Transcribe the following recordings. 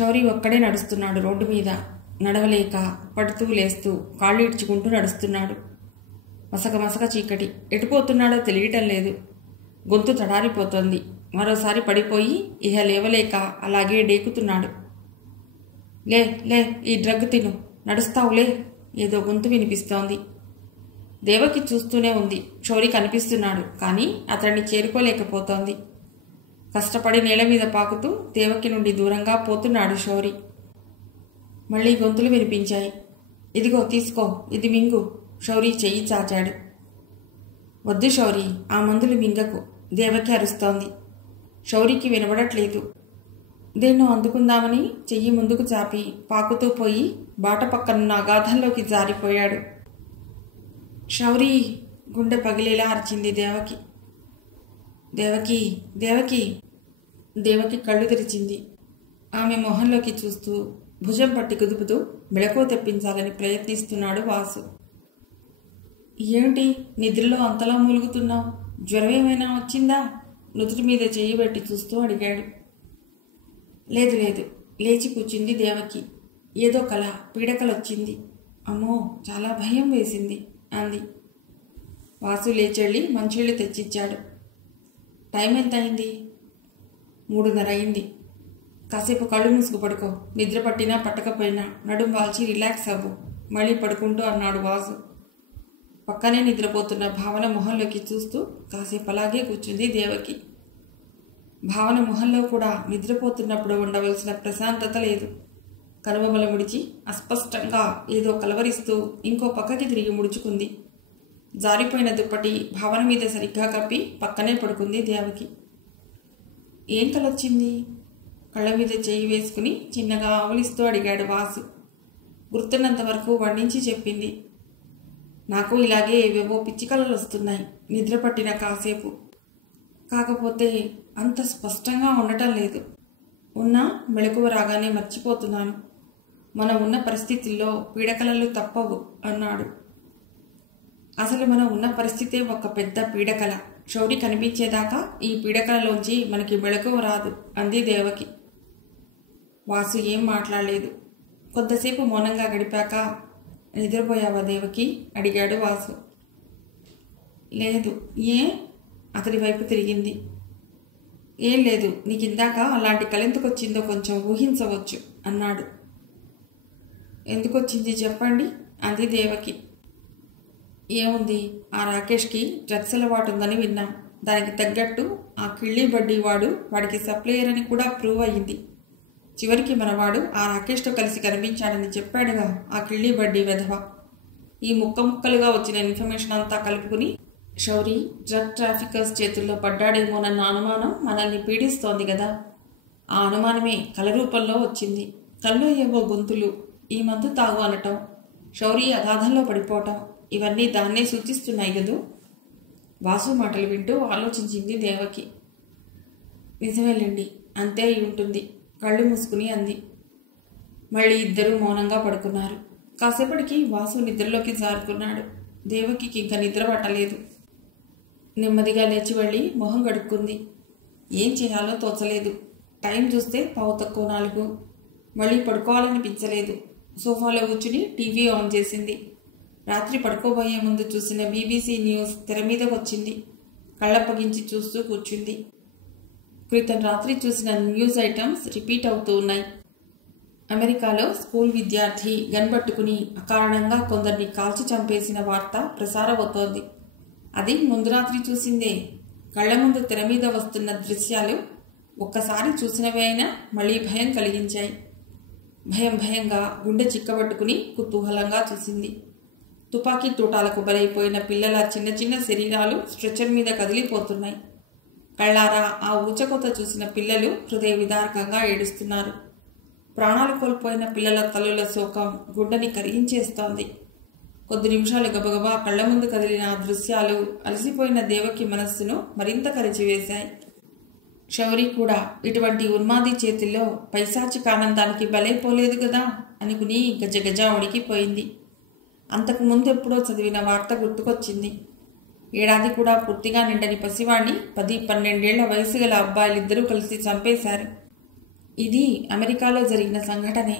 శౌరి ఒక్కడే నడుస్తున్నాడు రోడ్డు మీద. నడవలేక పడుతూ లేస్తూ కాళ్ళు ఇడ్చుకుంటూ నడుస్తున్నాడు. మసక మసక చీకటి. ఎటుపోతున్నాడో తెలియటం లేదు. గొంతు తడారిపోతోంది. మరోసారి పడిపోయి ఇహ లేవలేక అలాగే డేకుతున్నాడు. లే లే, ఈ డ్రగ్ తిను, నడుస్తావులే. ఏదో గొంతు వినిపిస్తోంది. దేవకి చూస్తూనే ఉంది. శౌరి కనిపిస్తున్నాడు, కానీ అతన్ని చేరుకోలేకపోతోంది. కష్టపడి నేల మీద పాకుతూ దేవకి నుండి దూరంగా పోతున్నాడు శౌరి. మళ్లీ గొంతులు వినిపించాయి. ఇదిగో తీసుకో, ఇది మింగు. శౌరి చెయ్యి చాచాడు. వద్దు శౌరి, ఆ మందులు మింగకు, దేవకి అరుస్తోంది. శౌరికి వినబడట్లేదు. దేన్నో అందుకుందామని చెయ్యి ముందుకు చాపి పాకుతూ పోయి బాట పక్కనున్న అగాధంలోకి జారిపోయాడు. శౌరి! గుండె పగిలేలా అరిచింది దేవకి. దేవకి, దేవకి! దేవకి కళ్ళు తెరిచింది. ఆమె మొహంలోకి చూస్తూ భుజం పట్టి కుదుపుతూ మెళకువ తెప్పించాలని ప్రయత్నిస్తున్నాడు వాసు. ఏమిటి నిద్రలో అంతలా మూలుగుతున్నావు? జ్వరం ఏమైనా వచ్చిందా? నుదుటి మీద చెయ్యి పెట్టి చూస్తూ అడిగాడు. లేదు లేదు, లేచి కూర్చుంది దేవకి. ఏదో కల, పీడకలొచ్చింది. అమ్మో, చాలా భయం వేసింది అంది. వాసు లేచెళ్ళి మంచిళ్ళు తెచ్చిచ్చాడు. టైం ఎంత అయింది? 3:30 అయింది. కాసేపు కళ్ళు మూసుకు పడుకో. నిద్ర పట్టినా పట్టకపోయినా నడుం వాల్చి రిలాక్స్ అవ్వు, మళ్ళీ పడుకుంటూ అన్నాడు వాసు. పక్కనే నిద్రపోతున్న భావన మొహంలోకి చూస్తూ కాసేపు అలాగే కూర్చుంది దేవకి. భావన మొహంలో కూడా నిద్రపోతున్నప్పుడు ఉండవలసిన ప్రశాంతత లేదు. కనుబొమ్మలు ముడిచి అస్పష్టంగా ఏదో కలవరిస్తూ ఇంకో పక్కకి తిరిగి ముడుచుకుంది. జారిపోయిన దుప్పటి భావన మీద సరిగ్గా కప్పి పక్కనే పడుకుంది దేవకి. ఏం కలొచ్చింది? కళ్ళ మీద చేయి వేసుకుని చిన్నగా ఆవులిస్తూ అడిగాడు వాసు. గుర్తున్నంత వరకు వర్ణించి చెప్పింది. నాకు ఇలాగే ఏవేవో పిచ్చి కలలు వస్తున్నాయి నిద్ర పట్టిన కాసేపు. కాకపోతే అంత స్పష్టంగా ఉండటం లేదు. ఉన్నా మెలకువ రాగానే మర్చిపోతున్నాను. మనం ఉన్న పరిస్థితుల్లో పీడకలలు తప్పవు అన్నాడు. అసలు మనం ఉన్న పరిస్థితే ఒక పెద్ద పీడకల. శౌరి కనిపించేదాకా ఈ పీడకలలోంచి మనకి మెలకువ రాదు అంది దేవకి. వాసు ఏం మాట్లాడలేదు. కొద్దిసేపు మౌనంగా గడిపాక, నిద్రపోయావా దేవకి అడిగాడు వాసు. లేదు. ఏ? అతడి వైపు తిరిగింది. ఏం లేదు, నీకిందాక అలాంటి కలెందుకొచ్చిందో కొంచెం ఊహించవచ్చు అన్నాడు. ఎందుకొచ్చింది చెప్పండి అంది దేవకి. ఏముంది, ఆ రాకేష్కి డ్రగ్స్ అలవాటుందని విన్నాం. దానికి తగ్గట్టు ఆ కిళ్ళీ బడ్డీ వాడు వాడికి సప్లయర్ అని కూడా ప్రూవ్ అయ్యింది. చివరికి మనవాడు ఆ రాకేష్తో కలిసి కనిపించాడని చెప్పాడుగా ఆ కిళ్ళీ బడ్డీ వెధవ. ఈ ముక్కలుగా వచ్చిన ఇన్ఫర్మేషన్ అంతా కలుపుకుని శౌరి డ్రగ్ ట్రాఫికర్స్ చేతుల్లో పడ్డాడేమోనన్న అనుమానం మనల్ని పీడిస్తోంది కదా. ఆ అనుమానమే కల రూపంలో వచ్చింది. కల్లో ఏవో గొంతులు, ఈ మందు తాగు అనటం, శౌరి అగాధంలో పడిపోవటం, ఇవన్నీ దాన్నే సూచిస్తున్నాయి కదూ. వాసు మాటలు వింటూ ఆలోచించింది దేవకి. నిజమేలేండి, అంతే అయి ఉంటుంది కళ్ళు మూసుకుని అంది. మళ్ళీ ఇద్దరూ మౌనంగా పడుకున్నారు. కాసేపటికి వాసు నిద్రలోకి జారుకున్నాడు. దేవకికి ఇంకా నిద్ర పట్టలేదు. నెమ్మదిగా లేచి వెళ్ళి మొహం కడుక్కుంది. ఏం చేయాలో తోచలేదు. టైం చూస్తే 4:15. మళ్ళీ పడుకోవాలనిపించలేదు. సోఫాలో కూర్చుని టీవీ ఆన్ చేసింది. రాత్రి పడుకోబోయే ముందు చూసిన BBC న్యూస్ తెర మీదకి వచ్చింది. కళ్ళప్పగించి చూస్తూ కూర్చుంది. క్రితం రాత్రి చూసిన న్యూస్ ఐటమ్స్ రిపీట్ అవుతూ ఉన్నాయి. అమెరికాలో స్కూల్ విద్యార్థి గన్ పట్టుకుని అకారణంగా కొందరిని కాల్చి చంపేసిన వార్త ప్రసారమవుతోంది. అది ముందు రాత్రి చూసిందే. కళ్ల ముందు తెర మీద వస్తున్న దృశ్యాలు ఒక్కసారి చూసినవే అయినా మళ్ళీ భయం కలిగించాయి. భయంగా గుండె చిక్కబట్టుకుని కుతూహలంగా చూసింది. తుపాకీ తూటాలకు బలైపోయిన పిల్లల చిన్న చిన్న శరీరాలు స్ట్రెచర్ మీద కదిలిపోతున్నాయి. కళ్ళారా ఆ ఊచకోత చూసిన పిల్లలు హృదయ విదారకంగా ఏడుస్తున్నారు. ప్రాణాలు కోల్పోయిన పిల్లల తల్లుల శోకం గుండెని కరిగించేస్తోంది. కొద్ది నిమిషాలు గబగబా కళ్ల ముందు కదిలిన దృశ్యాలు అలసిపోయిన దేవకి మనస్సును మరింత కరిచివేశాయి. శౌరి కూడా ఇటువంటి ఉన్మాది చేతుల్లో పైశాచిక ఆనందానికి బలైపోలేదు కదా అనుకుని గజగజ వణికిపోయింది. అంతకు ముందు ఎప్పుడో చదివిన వార్త గుర్తుకొచ్చింది. ఏడాది కూడా పూర్తిగా నిండని పసివాణ్ణి 10-12 ఏళ్ల వయసు గల అబ్బాయిలిద్దరూ కలిసి చంపేశారు. ఇది అమెరికాలో జరిగిన సంఘటనే.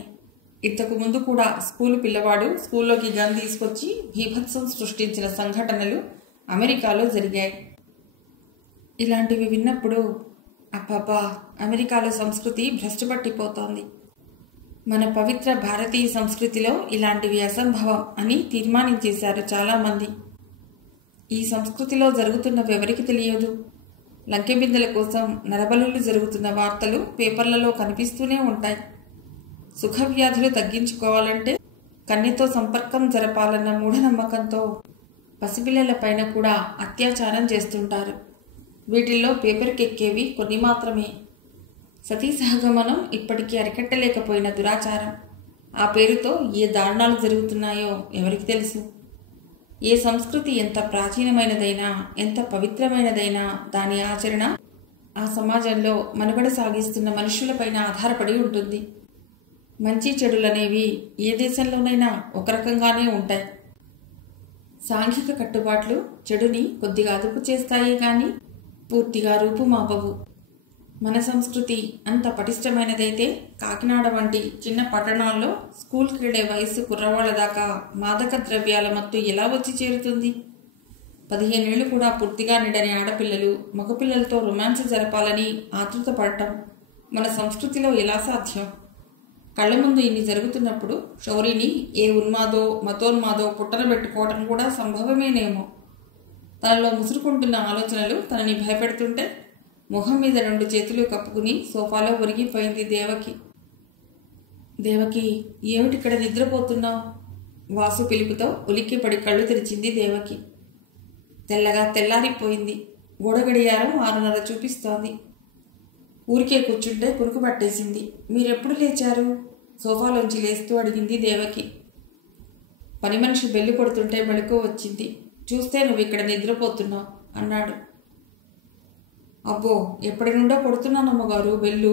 ఇంతకు ముందు కూడా స్కూలు పిల్లవాడు స్కూల్లోకి గన్ తీసుకొచ్చి బీభత్సం సృష్టించిన సంఘటనలు అమెరికాలో జరిగాయి. ఇలాంటివి విన్నప్పుడు అబ్బబ్బా, అమెరికాలో సంస్కృతి భ్రష్టుపట్టిపోతోంది. మన పవిత్ర భారతీయ సంస్కృతిలో ఇలాంటివి అసంభవం అని తీర్మానించేశారు చాలామంది. ఈ సంస్కృతిలో జరుగుతున్నవి ఎవరికి తెలియదు. లంకెబిందెల కోసం నరబలులు జరుగుతున్న వార్తలు పేపర్లలో కనిపిస్తూనే ఉంటాయి. సుఖవ్యాధులు తగ్గించుకోవాలంటే కన్నెతో సంపర్కం జరపాలన్న మూఢనమ్మకంతో పసిపిల్లల పైన కూడా అత్యాచారం చేస్తుంటారు. వీటిల్లో పేపర్కెక్కేవి కొన్ని మాత్రమే. సతీ సహగమనం ఇప్పటికీ అరికట్టలేకపోయిన దురాచారం. ఆ పేరుతో ఏ దారుణాలు జరుగుతున్నాయో ఎవరికి తెలుసు? ఏ సంస్కృతి ఎంత ప్రాచీనమైనదైనా, ఎంత పవిత్రమైనదైనా దాని ఆచరణ ఆ సమాజంలో మనుగడ సాగిస్తున్న మనుషులపైన ఆధారపడి ఉంటుంది. మంచి చెడులనేవి ఏ దేశంలోనైనా ఒక రకంగానే ఉంటాయి. సాంఘిక కట్టుబాట్లు చెడుని కొద్దిగా అదుపు చేస్తాయే కానీ పూర్తిగా రూపుమాపవు. మన సంస్కృతి అంత పటిష్టమైనదైతే కాకినాడ వంటి చిన్న పట్టణాల్లో స్కూల్కి వెళ్లే వయస్సు కుర్రవాళ్ల దాకా మాదక ద్రవ్యాల మత్తు ఎలా వచ్చి చేరుతుంది? 15 ఏళ్లు కూడా పూర్తిగా నిండని ఆడపిల్లలు మగపిల్లలతో రొమాన్స్ జరపాలని ఆతృత పడటం మన సంస్కృతిలో ఎలా సాధ్యం? కళ్ల ముందు ఇన్ని జరుగుతున్నప్పుడు శౌరిని ఏ ఉన్మాదో మతోన్మాదో పుట్టన పెట్టుకోవటం కూడా సంభవమేనేమో. తనలో ముసురుకుంటున్న ఆలోచనలు తనని భయపెడుతుంటే ముఖం మీద 2 చేతులు కప్పుకుని సోఫాలో ఒరిగిపోయింది దేవకి. దేవకి, ఏమిటిక్కడ నిద్రపోతున్నావు? వాసు పిలుపుతో ఉలిక్కిపడి కళ్ళు తెరిచింది దేవకి. తెల్లగా తెల్లారిపోయింది. గోడ గడియారం 6:30 చూపిస్తోంది. ఊరికే కూర్చుంటే కురుకు పట్టేసింది. మీరెప్పుడు లేచారు? సోఫాలోంచి లేస్తూ అడిగింది దేవకి. పని మనిషి బెల్లు కొడుతుంటే మెళుకు వచ్చింది. చూస్తే నువ్వు ఇక్కడ నిద్రపోతున్నావు అన్నాడు. అబ్బో, ఎప్పటి నుండో కొడుతున్నానమ్మగారు బెల్లు.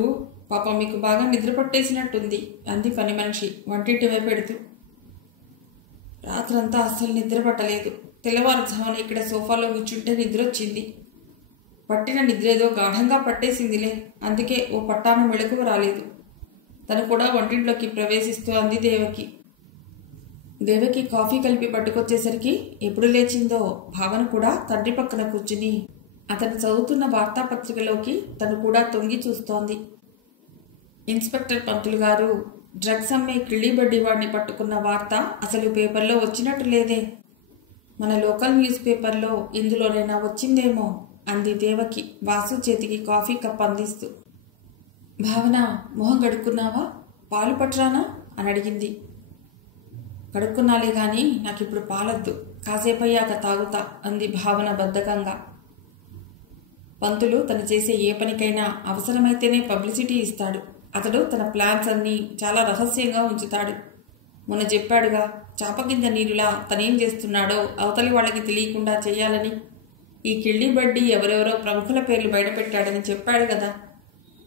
పాప మీకు బాగా నిద్ర పట్టేసినట్టుంది అంది పని మనిషి వంటింటి వైపు పెడుతూ. రాత్రంతా అస్సలు నిద్ర పట్టలేదు. తెల్లవారుజామున ఇక్కడ సోఫాలో కూర్చుంటే నిద్ర వచ్చింది. పట్టిన నిద్రేదో గాఢంగా పట్టేసిందిలే, అందుకే ఓ పట్టాన మెళకువ రాలేదు. తను కూడా వంటింట్లోకి ప్రవేశిస్తూ అంది దేవకి. దేవకి కాఫీ కలిపి పట్టుకొచ్చేసరికి ఎప్పుడు లేచిందో భావన కూడా తండ్రి పక్కన కూర్చుని అతను చదువుతున్న వార్తాపత్రికలోకి తను కూడా తొంగి చూస్తోంది. ఇన్స్పెక్టర్ పంతులు గారు డ్రగ్స్ అమ్మే కిళ్ళిబడ్డి వాడిని పట్టుకున్న వార్త అసలు పేపర్లో వచ్చినట్టు లేదే. మన లోకల్ న్యూస్ పేపర్లో ఇందులోనైనా వచ్చిందేమో అంది దేవకి వాసు చేతికి కాఫీ కప్ అందిస్తూ. భావన, మొహం కడుక్కున్నావా? పాలు పట్టరానా అని అడిగింది. కడుక్కున్నాలే గాని నాకిప్పుడు పాలొద్దు, కాసేపయ్యాక తాగుతా అంది భావన బద్ధకంగా. పంతులు తను చేసే ఏ పనికైనా అవసరమైతేనే పబ్లిసిటీ ఇస్తాడు. అతడు తన ప్లాన్స్ అన్నీ చాలా రహస్యంగా ఉంచుతాడు. మొన్న చెప్పాడుగా, చాపకింద నీరులా తనేం చేస్తున్నాడో అవతలి వాళ్ళకి తెలియకుండా చేయాలని. ఈ కిళ్ళి బడ్డీ ఎవరెవరో ప్రముఖుల పేర్లు బయటపెట్టాడని చెప్పాడు కదా.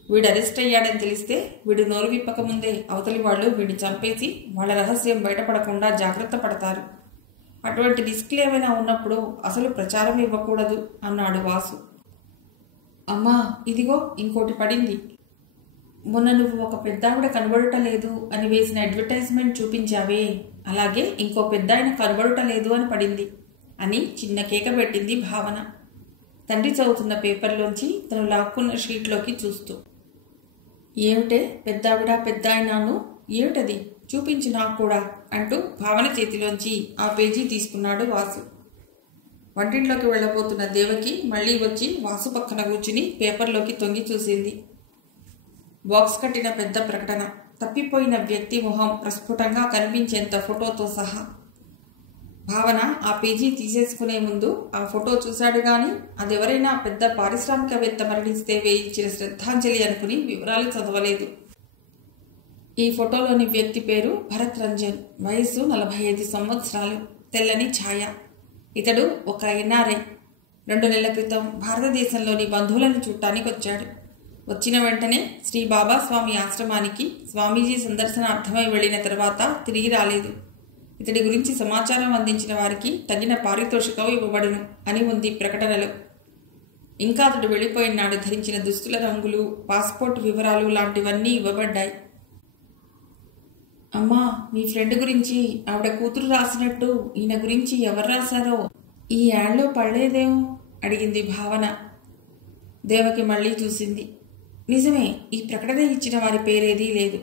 వీడు అరెస్ట్ అయ్యాడని తెలిస్తే వీడు నోరు విప్పకముందే అవతలి వాళ్ళు వీడిని చంపేసి వాళ్ళ రహస్యం బయటపడకుండా జాగ్రత్త పడతారు. అటువంటి రిస్క్లు ఏమైనా ఉన్నప్పుడు అసలు ప్రచారం ఇవ్వకూడదు అన్నాడు వాసు. అమ్మా, ఇదిగో ఇంకోటి పడింది. మొన్న నువ్వు ఒక పెద్దావిడ కనబడటలేదు అని వేసిన అడ్వర్టైజ్మెంట్ చూపించావే, అలాగే ఇంకో పెద్దాయన కనబడటలేదు అని పడింది అని చిన్న కేక పెట్టింది భావన, తండ్రి చదువుతున్న పేపర్లోంచి తను లాక్కున్న షీట్లోకి చూస్తూ. ఏమిటే పెద్దావిడ పెద్దాయనాను? ఏమిటది? చూపించి నాకు కూడా అంటూ భావన చేతిలోంచి ఆ పేజీ తీసుకున్నాడు వాసు. వంటింట్లోకి వెళ్ళబోతున్న దేవకి మళ్లీ వచ్చి వాసు పక్కన కూర్చుని పేపర్లోకి తొంగి చూసింది. బాక్స్ కట్టిన పెద్ద ప్రకటన, తప్పిపోయిన వ్యక్తి మొహం ప్రస్ఫుటంగా కనిపించేంత ఫోటోతో సహా. భావన ఆ పేజీ తీసేసుకునే ముందు ఆ ఫోటో చూశాడు గాని అదెవరైనా పెద్ద పారిశ్రామికవేత్త మరణిస్తే వేయించిన శ్రద్ధాంజలి అనుకుని వివరాలు చదవలేదు. ఈ ఫోటోలోని వ్యక్తి పేరు భరత్ రంజన్. వయస్సు 45 సంవత్సరాలు. తెల్లని ఛాయ. ఇతడు ఒక ఎన్ఆర్ఐ. 2 నెలల క్రితం భారతదేశంలోని బంధువులను చూడటానికి వచ్చాడు. వచ్చిన వెంటనే శ్రీ బాబా స్వామి ఆశ్రమానికి స్వామీజీ సందర్శనార్థమై వెళ్లిన తర్వాత తిరిగి రాలేదు. ఇతడి గురించి సమాచారం అందించిన వారికి తగిన పారితోషికం ఇవ్వబడును అని ఉంది ప్రకటనలో. ఇంకా అతడు వెళ్ళిపోయిన నాడు ధరించిన దుస్తుల రంగులు, పాస్పోర్ట్ వివరాలు లాంటివన్నీ ఇవ్వబడ్డాయి. అమ్మా, మీ ఫ్రెండ్ గురించి ఆవిడ కూతురు రాసినట్టు ఈయన గురించి ఎవరు రాశారో ఈ యాడ్లో పడలేదేమో అడిగింది భావన. దేవకి మళ్ళీ చూసింది. నిజమే, ఈ ప్రకటన ఇచ్చిన వారి పేరేదీ లేదు.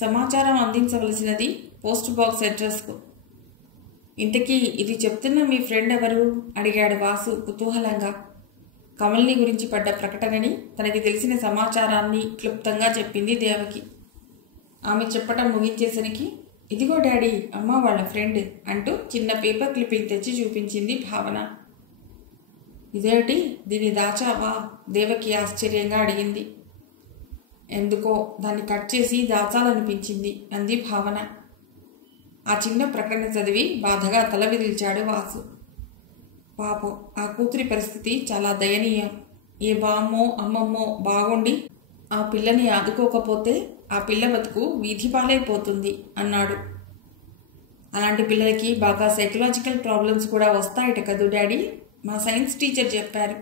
సమాచారం అందించవలసినది పోస్ట్ బాక్స్ అడ్రస్కు. ఇంతకీ ఇది చెప్తున్న మీ ఫ్రెండ్ ఎవరు అడిగాడు వాసు కుతూహలంగా. కమల్ని గురించి పడ్డ ప్రకటనని, తనకి తెలిసిన సమాచారాన్ని క్లుప్తంగా చెప్పింది దేవకి. ఆమె చెప్పటం ముగించేసరికి, ఇదిగో డాడీ, అమ్మ వాళ్ళ ఫ్రెండ్ అంటూ చిన్న పేపర్ క్లిప్పింగ్ తెచ్చి చూపించింది భావన. ఇదేమిటి, దీన్ని దాచావా? దేవకి ఆశ్చర్యంగా అడిగింది. ఎందుకో దాన్ని కట్ చేసి దాచాలనిపించింది అంది భావన. ఆ చిన్న ప్రకటన చదివి బాధగా తల విదిల్చాడు వాసు. పాపం, ఆ కూతురి పరిస్థితి చాలా దయనీయం. ఏ బామ్మో అమ్మమ్మో బాగుండి ఆ పిల్లని ఆదుకోకపోతే ఆ పిల్ల బతుకు వీధి పాలైపోతుంది అన్నాడు. అలాంటి పిల్లలకి బాగా సైకలాజికల్ ప్రాబ్లమ్స్ కూడా వస్తాయట కదూ డాడీ, మా సైన్స్ టీచర్ చెప్పారు.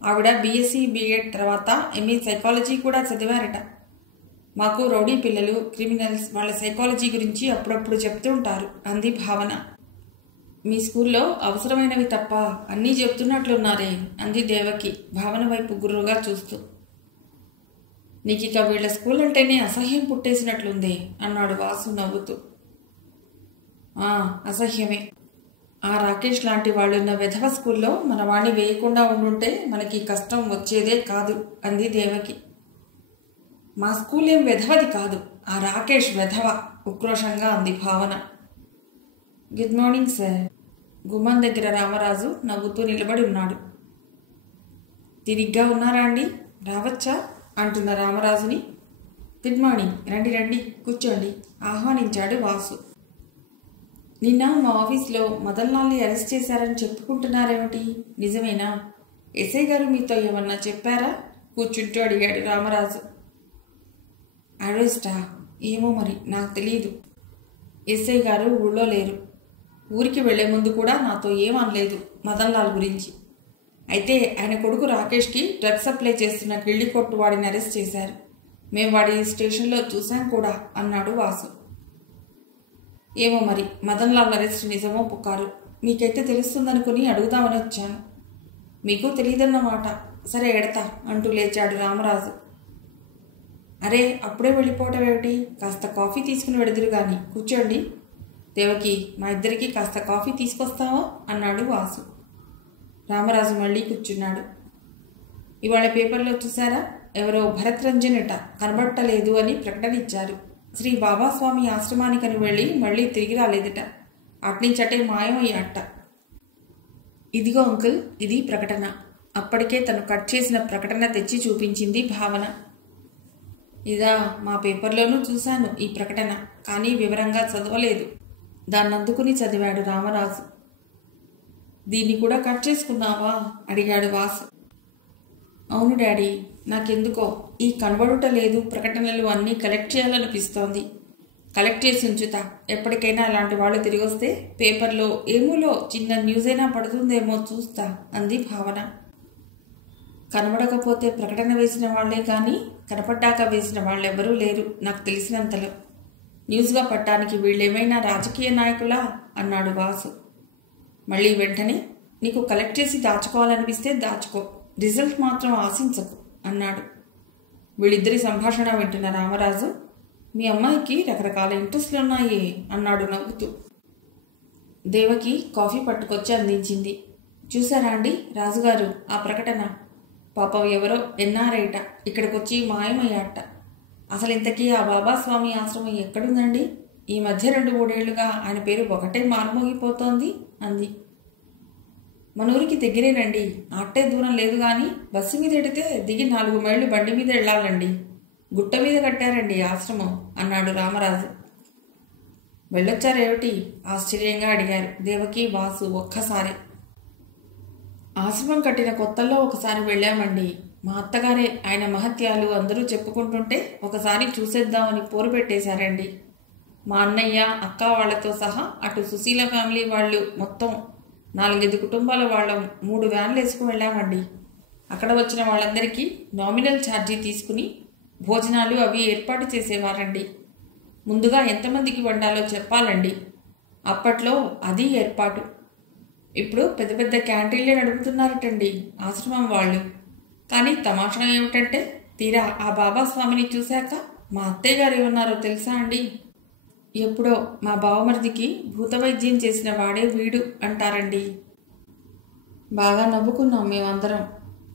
ఆవిడ బీఎస్సీ బీఎడ్ తర్వాత ఎంఏ సైకాలజీ కూడా చదివారట. మాకు రౌడీ పిల్లలు, క్రిమినల్స్, వాళ్ళ సైకాలజీ గురించి అప్పుడప్పుడు చెప్తూ ఉంటారు అంది భావన. మీ స్కూల్లో అవసరమైనవి తప్ప అన్నీ చెప్తున్నట్లున్నారే అంది దేవకి భావన వైపు గుర్రుగా చూస్తూ. నీకిక వీళ్ళ స్కూల్ అంటేనే అసహ్యం పుట్టేసినట్లుంది అన్నాడు వాసు నవ్వుతూ. అసహ్యమే. ఆ రాకేష్ లాంటి వాళ్ళున్న వెధవ స్కూల్లో మన వాణ్ణి వేయకుండా ఉండుంటే మనకి కష్టం వచ్చేదే కాదు అంది దేవకి. మా స్కూల్ ఏం వెధవది కాదు, ఆ రాకేష్ వెధవ ఉక్రోషంగా అంది భావన. Good morning sir. గుమ్మం దగ్గర రామరాజు నవ్వుతూ నిలబడి ఉన్నాడు. తిరిగ్గా ఉన్నారా అండి, రావచ్చా అంటున్న రామరాజుని. గుడ్ మార్నింగ్, రండి రండి కూర్చోండి ఆహ్వానించాడు వాసు. నిన్న మా ఆఫీస్లో మదన్ లాల్ని అరెస్ట్ చేశారని చెప్పుకుంటున్నారేమిటి, నిజమేనా? ఎస్ఐ గారు మీతో ఏమన్నా చెప్పారా కూర్చుంటూ అడిగాడు రామరాజు. అరెస్టా? ఏమో మరి, నాకు తెలియదు. ఎస్ఐ గారు ఊళ్ళో లేరు. ఊరికి వెళ్లే ముందు కూడా నాతో ఏమనలేదు మదన్ లాల్ గురించి. అయితే ఆయన కొడుకు రాకేష్కి డ్రగ్స్ సప్లై చేస్తున్న గిళ్ళి కొట్టు వాడిని అరెస్ట్ చేశారు. మేము వాడి స్టేషన్లో చూశాం కూడా అన్నాడు వాసు. ఏమో మరి, మదన్ లాల్ అరెస్ట్ నిజమో పుకారు. మీకైతే తెలుస్తుందనుకుని అడుగుదామని వచ్చాను. మీకు తెలియదన్నమాట. సరే ఎడతా అంటూ లేచాడు రామరాజు. అరే, అప్పుడే వెళ్ళిపోవటం ఏమిటి? కాస్త కాఫీ తీసుకుని వెడుదురు గాని, కూర్చోండి. దేవకి, మా ఇద్దరికి కాస్త కాఫీ తీసుకొస్తావా అన్నాడు వాసు. రామరాజు మళ్ళీ కూర్చున్నాడు. ఇవాళ పేపర్లో చూసారా, ఎవరో భరత్ రంజనట కనబట్టలేదు అని ప్రకటన ఇచ్చారు. శ్రీ బాబాస్వామి ఆశ్రమానికని వెళ్ళి మళ్ళీ తిరిగి రాలేదట. అట్నుంచటే మాయమయ్యాట. ఇదిగో అంకుల్, ఇది ప్రకటన. అప్పటికే తను కట్ చేసిన ప్రకటన తెచ్చి చూపించింది భావన. ఇదా, మా పేపర్లోనూ చూశాను ఈ ప్రకటన, కానీ వివరంగా చదవలేదు. దాన్ని అందుకుని చదివాడు రామరాజు. దీన్ని కూడా కట్ చేసుకున్నావా అడిగాడు వాసు. అవును డాడీ, నాకెందుకో ఈ కనబడుట లేదు ప్రకటనలు అన్నీ కలెక్ట్ చేయాలనిపిస్తోంది. కలెక్ట్ చేసి ఉంచుతా. ఎప్పటికైనా అలాంటి వాళ్ళు తిరిగి వస్తే పేపర్లో ఏమూలో చిన్న న్యూస్ అయినా పడుతుందేమో చూస్తా అంది భావన. కనబడకపోతే ప్రకటన వేసిన వాళ్లే కానీ కనపడ్డాక వేసిన వాళ్ళెవరూ లేరు నాకు తెలిసినంతలో. న్యూస్గా పట్టడానికి వీళ్ళేమైనా రాజకీయ నాయకులా అన్నాడు వాసు. మళ్ళీ వెంటనే, నీకు కలెక్ట్ చేసి దాచుకోవాలనిపిస్తే దాచుకో, రిజల్ట్ మాత్రం ఆశించకు అన్నాడు. వీళ్ళిద్దరి సంభాషణ వింటున్న రామరాజు, మీ అమ్మాయికి రకరకాల ఇంట్రెస్ట్లున్నాయి అన్నాడు నవ్వుతూ. దేవకి కాఫీ పట్టుకొచ్చి అందించింది. చూసారా అండి రాజుగారు ఆ ప్రకటన? పాపం ఎవరో ఎన్ఆర్ఐట ఇక్కడికొచ్చి మాయమయ్యాట. అసలు ఇంతకీ ఆ బాబాస్వామి ఆశ్రమం ఎక్కడుందండి? ఈ మధ్య 2-3 ఏళ్లుగా ఆయన పేరు ఒకటే మారుమోగిపోతోంది అంది. మన ఊరికి దగ్గరేనండి, అట్టే దూరం లేదు కానీ బస్సు మీద ఎడితే దిగి 4 మైళ్ళు బండి మీద వెళ్ళాలండి. గుట్ట మీద కట్టారండి ఆశ్రమం అన్నాడు రామరాజు. వెళ్ళొచ్చారేమిటి ఆశ్చర్యంగా అడిగారు దేవకి వాసు ఒక్కసారి. ఆశ్రమం కట్టిన కొత్తల్లో ఒకసారి వెళ్ళామండి. మా అత్తగారే ఆయన మహత్యాలు అందరూ చెప్పుకుంటుంటే ఒకసారి చూసేద్దామని పోరు పెట్టేశారండి. మా అన్నయ్య అక్క వాళ్లతో సహా అటు సుశీల ఫ్యామిలీ వాళ్ళు మొత్తం 4-5 కుటుంబాల వాళ్ళం 3 వ్యాన్లు వేసుకుని వెళ్ళామండి. అక్కడ వచ్చిన వాళ్ళందరికీ నామినల్ ఛార్జీ తీసుకుని భోజనాలు అవి ఏర్పాటు చేసేవారండి. ముందుగా ఎంతమందికి వండాలో చెప్పాలండి. అప్పట్లో అది ఏర్పాటు. ఇప్పుడు పెద్ద పెద్ద క్యాంటీన్లే నడుపుతున్నారటండి ఆశ్రమం వాళ్ళు. కానీ తమాషా ఏమిటంటే తీరా ఆ బాబా స్వామిని చూశాక మా అత్తయ్య గారు ఏమన్నారో తెలుసా అండి? ఎప్పుడో మా బావమరిదికి భూత వైద్యం చేసిన వాడే వీడు అంటారండి. బాగా నవ్వుకున్నాం మేమందరం.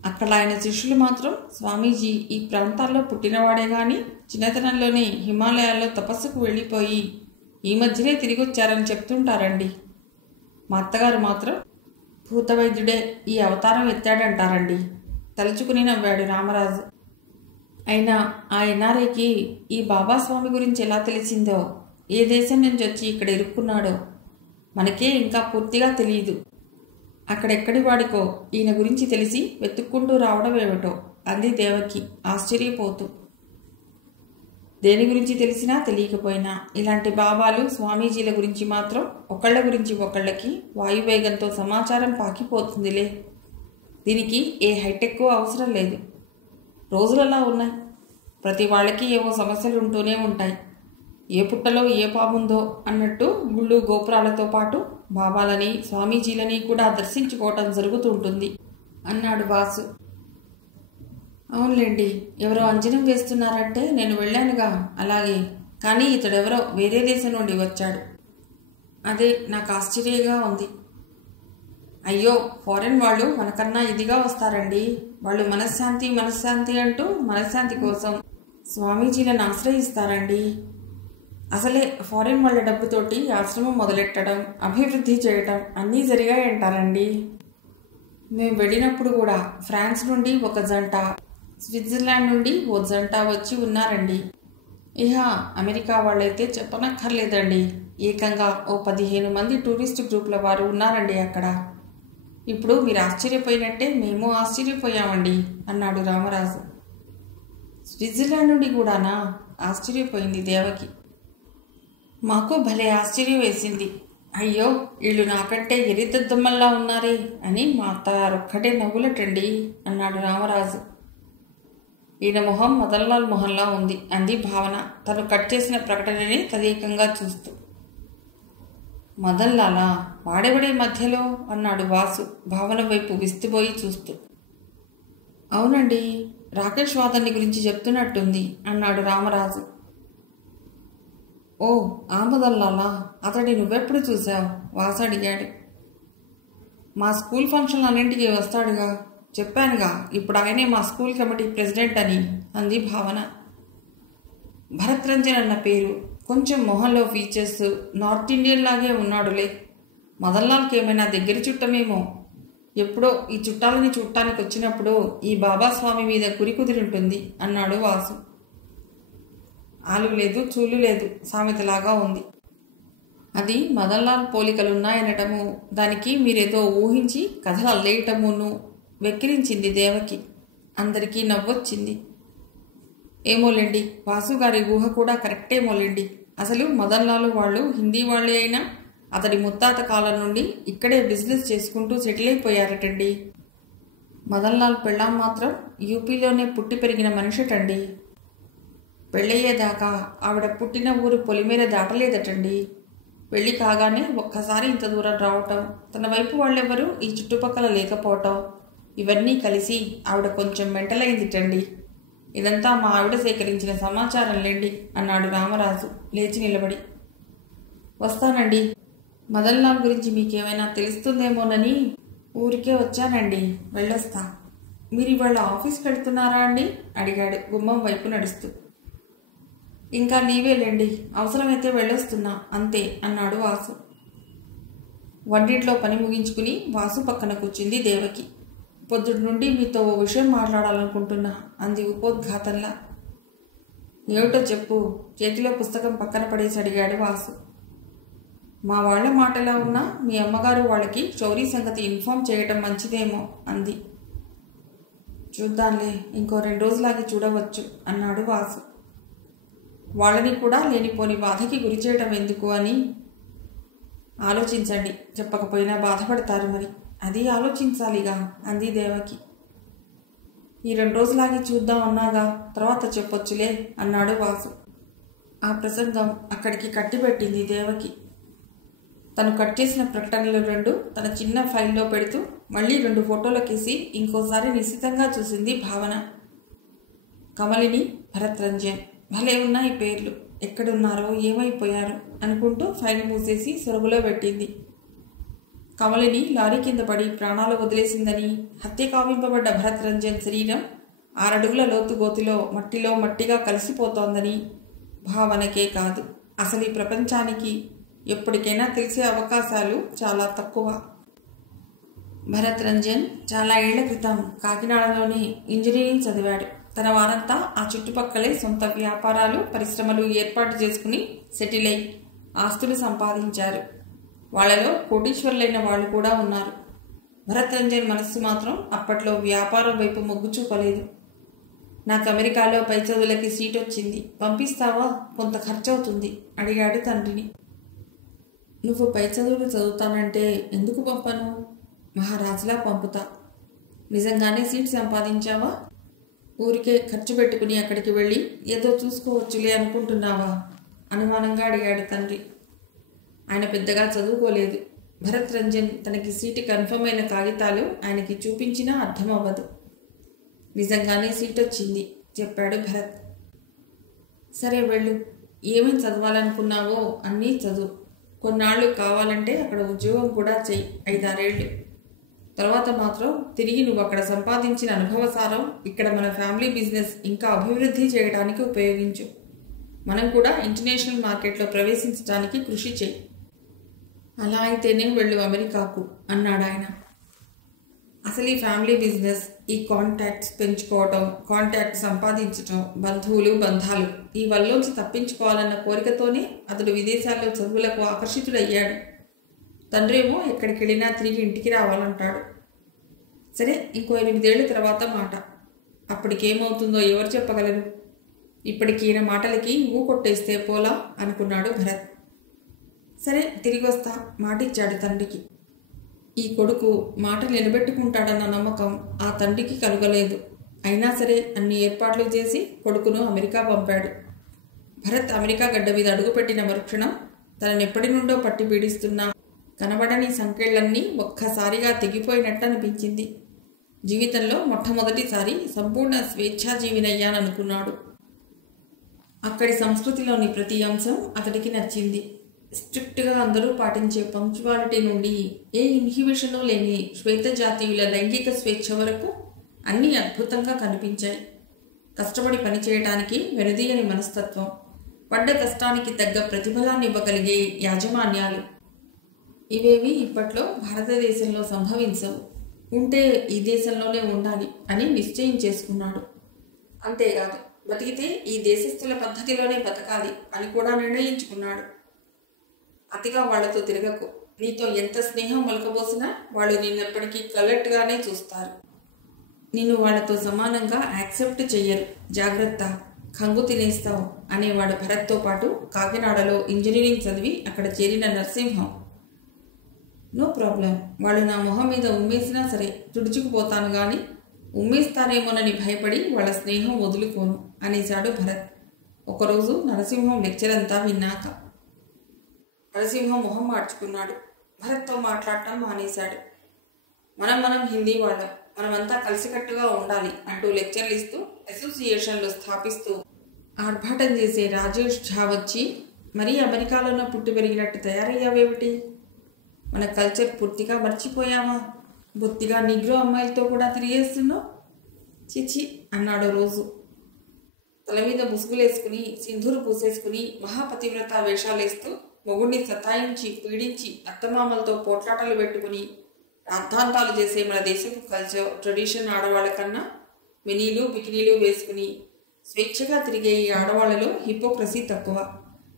అక్కడ ఆయన శిష్యులు మాత్రం స్వామీజీ ఈ ప్రాంతాల్లో పుట్టినవాడే గాని చిన్నతనంలోనే హిమాలయాల్లో తపస్సుకు వెళ్ళిపోయి ఈ మధ్యనే తిరిగి వచ్చారని చెప్తుంటారండి. మా అత్తగారు మాత్రం భూత వైద్యుడే ఈ అవతారం ఎత్తాడంటారండి. తలుచుకుని నవ్వాడు రామరాజు. అయినా ఆ ఎన్ఆర్ఐకి ఈ బాబాస్వామి గురించి ఎలా తెలిసిందో, ఏ దేశం నుంచి వచ్చి ఇక్కడ ఇరుక్కున్నాడో మనకే ఇంకా పూర్తిగా తెలియదు. అక్కడెక్కడి వాడికో ఈయన గురించి తెలిసి వెతుక్కుంటూ రావడం ఏమిటో అంది దేవకి ఆశ్చర్యపోతూ. దేని గురించి తెలిసినా తెలియకపోయినా ఇలాంటి బాబాలు స్వామీజీల గురించి మాత్రం ఒకళ్ళ గురించి ఒకళ్ళకి వాయువేగంతో సమాచారం పాకిపోతుందిలే. దీనికి ఏ హైటెక్ అవసరం లేదు. రోజులలా ఉన్నాయి. ప్రతి వాళ్ళకి ఏవో సమస్యలు ఉంటూనే ఉంటాయి. ఏ పుట్టలో ఏ పాముందో అన్నట్టు గుళ్ళు గోపురాలతో పాటు బాబాలని స్వామీజీలని కూడా దర్శించుకోవటం జరుగుతూ ఉంటుంది అన్నాడు వాసు. అవునులేండి, ఎవరో అంజనం వేస్తున్నారంటే నేను వెళ్ళానుగా. అలాగే, కానీ ఇతడెవరో వేరే దేశం నుండి వచ్చాడు. అదే నాకు ఆశ్చర్యంగా ఉంది. అయ్యో, ఫారెన్ వాళ్ళు మనకన్నా ఇదిగా వస్తారండి. వాళ్ళు మనశ్శాంతి మనశ్శాంతి అంటూ మనశ్శాంతి కోసం స్వామీజీలను ఆశ్రయిస్తారండి. అసలే ఫారెన్ వాళ్ళ డబ్బుతోటి ఆశ్రమం మొదలెట్టడం, అభివృద్ధి చేయటం అన్నీ జరిగాయంటారండి. మేము వెళ్ళినప్పుడు కూడా ఫ్రాన్స్ నుండి ఒక జంట, స్విట్జర్లాండ్ నుండి ఓ జంట వచ్చి ఉన్నారండి. ఇహ అమెరికా వాళ్ళైతే చెప్పనక్కర్లేదండి. ఏకంగా ఓ 15 మంది టూరిస్ట్ గ్రూపుల వారు ఉన్నారండి అక్కడ. ఇప్పుడు మీరు ఆశ్చర్యపోయినట్టే మేము ఆశ్చర్యపోయామండి అన్నాడు రామరాజు. స్విట్జర్లాండ్ నుండి కూడానా? ఆశ్చర్యపోయింది దేవకి. మాకు భలే ఆశ్చర్యం వేసింది. అయ్యో, వీళ్ళు నాకంటే ఎరిదద్దమ్మల్లా ఉన్నారే అని మా అత్తగారొక్కటే నవ్వులటండి అన్నాడు రామరాజు. ఈయన మొహం మదన్లాల్ మొహంలా ఉంది అంది భావన తను కట్ చేసిన ప్రకటనని తదేకంగా చూస్తూ. మదన్లాలా? వాడెవడే మధ్యలో అన్నాడు వాసు భావన వైపు విస్తుపోయి చూస్తూ. అవునండి, రాకేష్ వాదన్ని గురించి చెప్తున్నట్టుంది అన్నాడు రామరాజు. ఓ, ఆ మదన్లాలా? అతడి నువ్వెప్పుడు చూశావు? వాసు అడిగాడు. మా స్కూల్ ఫంక్షన్ అన్నింటికి వస్తాడుగా. చెప్పానుగా, ఇప్పుడు ఆయనే మా స్కూల్ కమిటీ ప్రెసిడెంట్ అని అంది భావన. భరత్ రంజన్ అన్న పేరు, కొంచెం మొహంలో ఫీచర్స్ నార్త్ ఇండియన్ లాగే ఉన్నాడులే. మదన్లాల్కి ఏమైనా దగ్గర చుట్టమేమో. ఎప్పుడో ఈ చుట్టాలని చూడటానికి వచ్చినప్పుడు ఈ బాబాస్వామి మీద గురి కుదిరింటుంది అన్నాడు వాసు. ఆలు లేదు చూలు లేదు సామెతలాగా ఉంది. అది మదన్లాల్ పోలికలున్నాయనటము, దానికి మీరేదో ఊహించి కథలు అల్లేయటమును వెక్కిరించింది దేవకి. అందరికీ నవ్వొచ్చింది. ఏమోలేండి, వాసుగారి ఊహ కూడా కరెక్టేమోలేండి. అసలు మదన్లాల్ వాళ్ళు హిందీ వాళ్ళే అయినా అతడి ముత్తాత కాలం నుండి ఇక్కడే బిజినెస్ చేసుకుంటూ సెటిల్ అయిపోయారటండి. మదన్లాల్ పెళ్ళాం మాత్రం యూపీలోనే పుట్టి పెరిగిన మనిషిటండి. పెళ్ళయ్యేదాకా ఆవిడ పుట్టిన ఊరు పొలిమేర దాటలేదటండి. పెళ్లి కాగానే ఒక్కసారి ఇంత దూరం రావటం, తన వైపు వాళ్ళెవరూ ఈ చుట్టుపక్కల లేకపోవటం, ఇవన్నీ కలిసి ఆవిడ కొంచెం మెంటలైందిటండి. ఇదంతా మా ఆవిడ సేకరించిన సమాచారం లేండి అన్నాడు రామరాజు లేచి నిలబడి. వస్తానండి, మదన్లాల్ గురించి మీకేమైనా తెలుస్తుందేమోనని ఊరికే వచ్చానండి, వెళ్ళొస్తా. మీరు ఇవాళ ఆఫీస్కి వెళ్తున్నారా అండి అడిగాడు గుమ్మం వైపు నడుస్తూ. ఇంకా నీవేలేండి, అవసరమైతే వెళ్ళొస్తున్నా అంతే అన్నాడు వాసు. వంటింట్లో పని ముగించుకుని వాసు పక్కన కూర్చుంది దేవకి. పొద్దుటి నుండి మీతో ఓ విషయం మాట్లాడాలనుకుంటున్నా అంది ఉపోద్ఘాతంలా. ఏమిటో చెప్పు, చేతిలో పుస్తకం పక్కన పడేసి అడిగాడు వాసు. మా వాళ్ల మాటలా ఉన్నా మీ అమ్మగారు వాళ్ళకి చౌరీ సంగతి ఇన్ఫార్మ్ చేయటం మంచిదేమో అంది. చూద్దాంలే, ఇంకో 2 రోజులాగి చూడవచ్చు అన్నాడు వాసు. వాళ్ళని కూడా లేనిపోని బాధకి గురి చేయటం ఎందుకు అని ఆలోచించండి, చెప్పకపోయినా బాధపడతారు మరి, అది ఆలోచించాలిగా అంది దేవకి. ఈ 2 రోజులాగి చూద్దాం అన్నాగా, తర్వాత చెప్పొచ్చులే అన్నాడు వాసు. ఆ ప్రసంగం అక్కడికి కట్టిపెట్టింది దేవకి. తను కట్ చేసిన ప్రకటనలు 2 తన చిన్న ఫైల్లో పెడుతూ మళ్ళీ 2 ఫోటోలకేసి ఇంకోసారి నిశితంగా చూసింది భావన. కమలిని, భరత్ రంజన్, భలే ఉన్నాయి పేర్లు, ఎక్కడున్నారో ఏమైపోయారో అనుకుంటూ ఫైల్ మూసేసి సొరుగులో పెట్టింది. కమలిని లారీ కింద పడి ప్రాణాలు వదిలేసిందని, హత్య కావింపబడ్డ భరత్ రంజన్ శరీరం 6 అడుగుల లోతు గోతిలో మట్టిలో మట్టిగా కలిసిపోతోందని భావనకే కాదు, అసలు ఈ ప్రపంచానికి ఎప్పటికైనా తెలిసే అవకాశాలు చాలా తక్కువ. భరత్ రంజన్ చాలా ఏళ్ల క్రితం కాకినాడలోనే ఇంజనీరింగ్ చదివాడు. తన వారంతా ఆ చుట్టుపక్కలే సొంత వ్యాపారాలు, పరిశ్రమలు ఏర్పాటు చేసుకుని సెటిల్ అయి ఆస్తులు సంపాదించారు. వాళ్లలో కోటీశ్వరులైన వాళ్ళు కూడా ఉన్నారు. భరత్ రంజన్ మనస్సు మాత్రం అప్పట్లో వ్యాపారం వైపు మొగ్గు చూపలేదు. నాకు అమెరికాలో పై చదువులకి సీట్ వచ్చింది, పంపిస్తావా, కొంత ఖర్చు అవుతుంది అడిగాడు తండ్రిని. నువ్వు పై చదువులు చదువుతానంటే ఎందుకు పంపను, మహారాజులా పంపుతా. నిజంగానే సీట్ సంపాదించావా, ఊరికే ఖర్చు పెట్టుకుని అక్కడికి వెళ్ళి ఏదో చూసుకోవచ్చులే అనుకుంటున్నావా అనుమానంగా అడిగాడు తండ్రి. ఆయన పెద్దగా చదువుకోలేదు. భరత్ రంజన్ తనకి సీటు కన్ఫర్మ్ అయిన కాగితాలు ఆయనకి చూపించినా అర్థం అవ్వదు. నిజంగానే సీట్ వచ్చింది చెప్పాడు భరత్. సరే వెళ్ళు, ఏమేమి చదవాలనుకున్నావో అన్నీ చదువు, కొన్నాళ్ళు కావాలంటే అక్కడ ఉద్యోగం కూడా చెయ్యి, 5-6 ఏళ్ళు. తర్వాత మాత్రం తిరిగి నువ్వు అక్కడ సంపాదించిన అనుభవసారం ఇక్కడ మన ఫ్యామిలీ బిజినెస్ ఇంకా అభివృద్ధి చేయడానికి ఉపయోగించు. మనం కూడా ఇంటర్నేషనల్ మార్కెట్లో ప్రవేశించడానికి కృషి చేయి. అలా అయితేనే వెళ్ళు అమెరికాకు అన్నాడు ఆయన. అసలు ఈ ఫ్యామిలీ బిజినెస్, ఈ కాంటాక్ట్స్ పెంచుకోవటం, కాంటాక్ట్ సంపాదించటం, బంధువులు బంధాలు, ఈ వల్లోంచి తప్పించుకోవాలన్న కోరికతోనే అతడు విదేశాల్లో చదువులకు ఆకర్షితుడయ్యాడు. తండ్రి ఏమో ఎక్కడికి వెళ్ళినా తిరిగి ఇంటికి రావాలంటాడు. సరే, ఇంకో 8 ఏళ్ల తర్వాత మాట, అప్పటికేమవుతుందో ఎవరు చెప్పగలరు. ఇప్పటికి ఈయన మాటలకి ఊ కొట్టేస్తే పోలా అనుకున్నాడు భరత్. సరే తిరిగి వస్తా మాటిచ్చాడు తండ్రికి. ఈ కొడుకు మాట నిలబెట్టుకుంటాడన్న నమ్మకం ఆ తండ్రికి కలగలేదు. అయినా సరే అన్ని ఏర్పాట్లు చేసి కొడుకును అమెరికా పంపాడు. భరత్ అమెరికా గడ్డ మీద అడుగుపెట్టిన మరుక్షణం తననెప్పటి నుండో పట్టి పీడిస్తున్న కనబడని సంకెళ్లన్నీ ఒక్కసారిగా తెగిపోయినట్టు అనిపించింది. జీవితంలో మొట్టమొదటిసారి సంపూర్ణ స్వేచ్ఛాజీవినయ్యాననుకున్నాడు. అక్కడి సంస్కృతిలోని ప్రతి అంశం అతడికి నచ్చింది. స్ట్రిక్ట్గా అందరూ పాటించే పంక్చువాలిటీ నుండి ఏ ఇన్హిబిషను లేని శ్వేత జాతీయుల లైంగిక స్వేచ్ఛ వరకు అన్నీ అద్భుతంగా కనిపించాయి. కష్టపడి పనిచేయటానికి వెనుదీయని మనస్తత్వం, పడ్డ కష్టానికి తగ్గ ప్రతిఫలాన్ని ఇవ్వగలిగే యాజమాన్యాలు, ఇవేవి ఇప్పట్లో భారతదేశంలో సంభవించవు. ఉంటే ఈ దేశంలోనే ఉండాలి అని నిశ్చయం చేసుకున్నాడు. అంతేకాదు, బతికితే ఈ దేశస్థుల పద్ధతిలోనే బతకాలి అని కూడా నిర్ణయించుకున్నాడు. అతిగా వాళ్లతో తిరగకు. నీతో ఎంత స్నేహం మొలకబోసినా వాళ్ళు నిన్నెప్పటికీ కలెక్ట్గానే చూస్తారు. నిన్ను వాళ్లతో సమానంగా యాక్సెప్ట్ చెయ్యరు. జాగ్రత్త, కంగు తినేస్తావు అనేవాడు భరత్తో పాటు కాకినాడలో ఇంజనీరింగ్ చదివి అక్కడ చేరిన నరసింహం. నో ప్రాబ్లం, వాళ్ళు నా మొహం మీద ఉమ్మేసినా సరే తుడుచుకుపోతాను గాని ఉమ్మేస్తానేమోనని భయపడి వాళ్ళ స్నేహం వదులుకోను అనేశాడు భరత్. ఒకరోజు నరసింహం లెక్చర్ అంతా విన్నాక నరసింహం మొహం మార్చుకున్నాడు. భరత్తో మాట్లాడటం మానేశాడు. మనం హిందీ వాళ్ళం, మనమంతా కలిసికట్టుగా ఉండాలి అంటూ లెక్చర్లు ఇస్తూ అసోసియేషన్లు స్థాపిస్తూ ఆర్భాటం చేసే రాజేష్ ఝా వచ్చి మరీ అమెరికాలోనే పుట్టి పెరిగినట్టు తయారయ్యావేమిటి? మన కల్చర్ పూర్తిగా మర్చిపోయావా? బొత్తిగా నిగ్రో అమ్మాయిలతో కూడా తిరిగేస్తున్నావు. చిచి అన్నాడు రోజు. తల మీద ముసుగులేసుకుని సింధూరు పూసేసుకుని మహాపతివ్రత వేషాలేస్తూ మొగుడిని సతాయించి పీడించి అత్తమామలతో పోట్లాటలు పెట్టుకుని రాద్ధాంతాలు చేసే మన దేశపు కల్చర్ ట్రెడిషన్ ఆడవాళ్ళ కన్నా మినీలు బికినీలు వేసుకుని స్వేచ్ఛగా తిరిగే ఈ ఆడవాళ్లలో హిపోక్రసీ తక్కువ.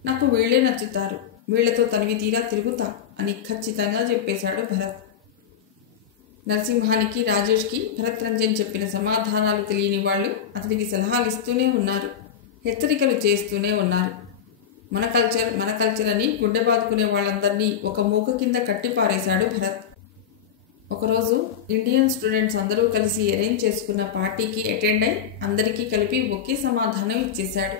నాకు వీళ్లే నచ్చుతారు, వీళ్లతో తనివి తీరా తిరుగుతా అని ఖచ్చితంగా చెప్పేశాడు భరత్. నరసింహానికి రాజేష్కి భరత్ రంజన్ చెప్పిన సమాధానాలు తెలియని వాళ్ళు అతడికి సలహాలు ఇస్తూనే ఉన్నారు, హెచ్చరికలు చేస్తూనే ఉన్నారు. మన కల్చర్ అని గుండె బాదుకునే వాళ్ళందరినీ ఒక మూక కింద కట్టిపారేశాడు భరత్. ఒకరోజు ఇండియన్ స్టూడెంట్స్ అందరూ కలిసి అరేంజ్ చేసుకున్న పార్టీకి అటెండ్ అయి అందరికీ కలిపి ఒకే సమాధానం ఇచ్చేశాడు.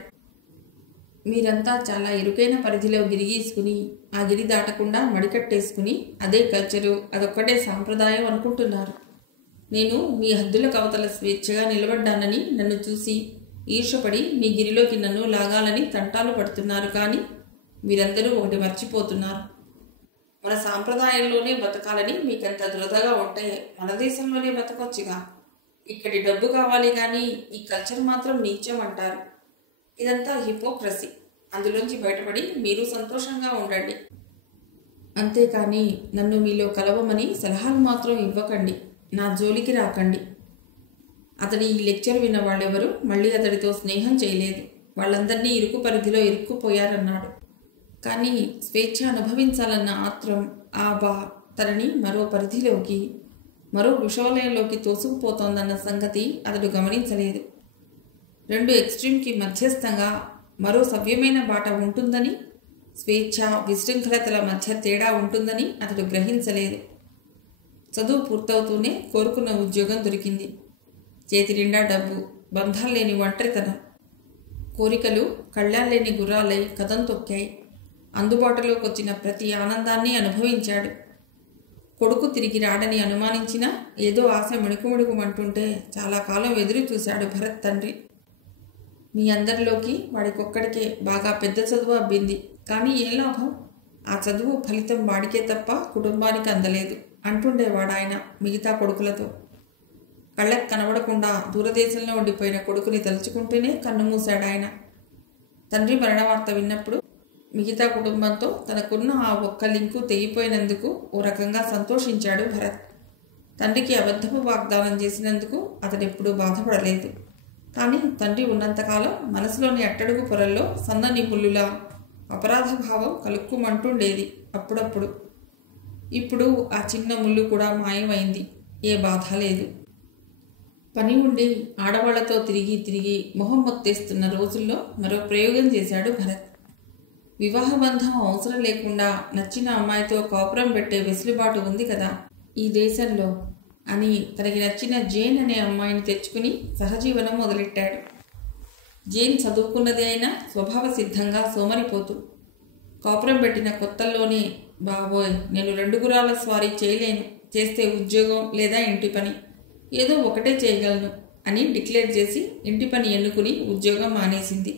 మీరంతా చాలా ఇరుకైన పరిధిలో గిరి గీసుకుని ఆ గిరి దాటకుండా మడికట్టేసుకుని అదే కల్చరు, అదొక్కటే సాంప్రదాయం అనుకుంటున్నారు. నేను మీ హద్దులకు అవతల స్వేచ్ఛగా నిలబడ్డానని నన్ను చూసి ఈర్షపడి మీ గిరిలోకి నన్ను లాగాలని తంటాలు పడుతున్నారు. కానీ మీరందరూ ఒకటి మర్చిపోతున్నారు. మన సాంప్రదాయంలోనే బతకాలని మీకంత దురదగా ఉంటే మన దేశంలోనే బతకొచ్చుగా. ఇక్కడి డబ్బు కావాలి కానీ ఈ కల్చర్ మాత్రం నీచం అంటారు. ఇదంతా హిపోక్రసీ. అందులోంచి బయటపడి మీరు సంతోషంగా ఉండండి. అంతేకాని నన్ను మీలో కలవమని సలహాలు మాత్రం ఇవ్వకండి. నా జోలికి రాకండి. అతడి ఈ లెక్చర్ విన్న వాళ్ళెవరూ మళ్ళీ అతడితో స్నేహం చేయలేదు. వాళ్ళందరినీ ఇరుకు పరిధిలో ఇరుక్కుపోయారన్నాడు. కానీ స్వేచ్ఛ అనుభవించాలన్న ఆత్రం, ఆబా తనని మరో పరిధిలోకి, మరో విషవలయంలోకి తోసుకుపోతోందన్న సంగతి అతడు గమనించలేదు. రెండు ఎక్స్ట్రీమ్కి మధ్యస్థంగా మరో సవ్యమైన బాట ఉంటుందని, స్వేచ్ఛ విశృంఖలతల మధ్య తేడా ఉంటుందని అతడు గ్రహించలేదు. చదువు పూర్తవుతూనే కోరుకున్న ఉద్యోగం దొరికింది. చేతి నిండా డబ్బు, బంధాలు లేని ఒంటరితనం, కోరికలు కళ్ళాలేని గుర్రాలై కదం తొక్కాయి. అందుబాటులోకి వచ్చిన ప్రతి ఆనందాన్ని అనుభవించాడు. కొడుకు తిరిగి రాడని అనుమానించినా ఏదో ఆశ మిణుకుమిణుకుమంటుంటే చాలా కాలం ఎదురు చూశాడు భరత్ తండ్రి. మీ అందరిలోకి వాడికొక్కడికే బాగా పెద్ద చదువు అబ్బింది. కానీ ఏం లాభం? ఆ చదువు ఫలితం వాడికే తప్ప కుటుంబానికి అందలేదు అంటుండేవాడు ఆయన మిగతా కొడుకులతో. కళ్ళకు కనబడకుండా దూరదేశంలో ఉండిపోయిన కొడుకుని తలుచుకుంటూనే కన్ను మూశాడు ఆయన. తండ్రి మరణవార్త విన్నప్పుడు మిగతా కుటుంబంతో తనకున్న ఆ ఒక్క లింకు తెగిపోయినందుకు ఓ రకంగా సంతోషించాడు భరత్. తండ్రికి అబద్ధపు వాగ్దానం చేసినందుకు అతడెప్పుడూ బాధపడలేదు. కానీ తండ్రి ఉన్నంతకాలం మనసులోని అట్టడుగు పొరల్లో సన్నని ముల్లులా అపరాధ భావం కలుక్కుమంటుండేది అప్పుడప్పుడు. ఇప్పుడు ఆ చిన్న ముళ్ళు కూడా మాయమైంది. ఏ బాధ లేదు. పని ఉండి ఆడవాళ్లతో తిరిగి తిరిగి మొహం మొత్తేస్తున్న రోజుల్లో మరో ప్రయోగం చేశాడు భరత్. వివాహబంధం అవసరం లేకుండా నచ్చిన అమ్మాయితో కాపురం పెట్టే వెసులుబాటు ఉంది కదా ఈ దేశంలో అని తనకి నచ్చిన జేన్ అనే అమ్మాయిని తెచ్చుకుని సహజీవనం మొదలెట్టాడు. జేన్ చదువుకున్నది అయినా స్వభావ సిద్ధంగా సోమరిపోతూ. కాపురం పెట్టిన కొత్తల్లోనే బాబోయ్ నేను 2 గుర్రాల స్వారీ చేయలేను, చేస్తే ఉద్యోగం లేదా ఇంటి పని, ఏదో ఒకటే చేయగలను అని డిక్లేర్ చేసి ఇంటి పని ఎన్నుకుని ఉద్యోగం మానేసింది.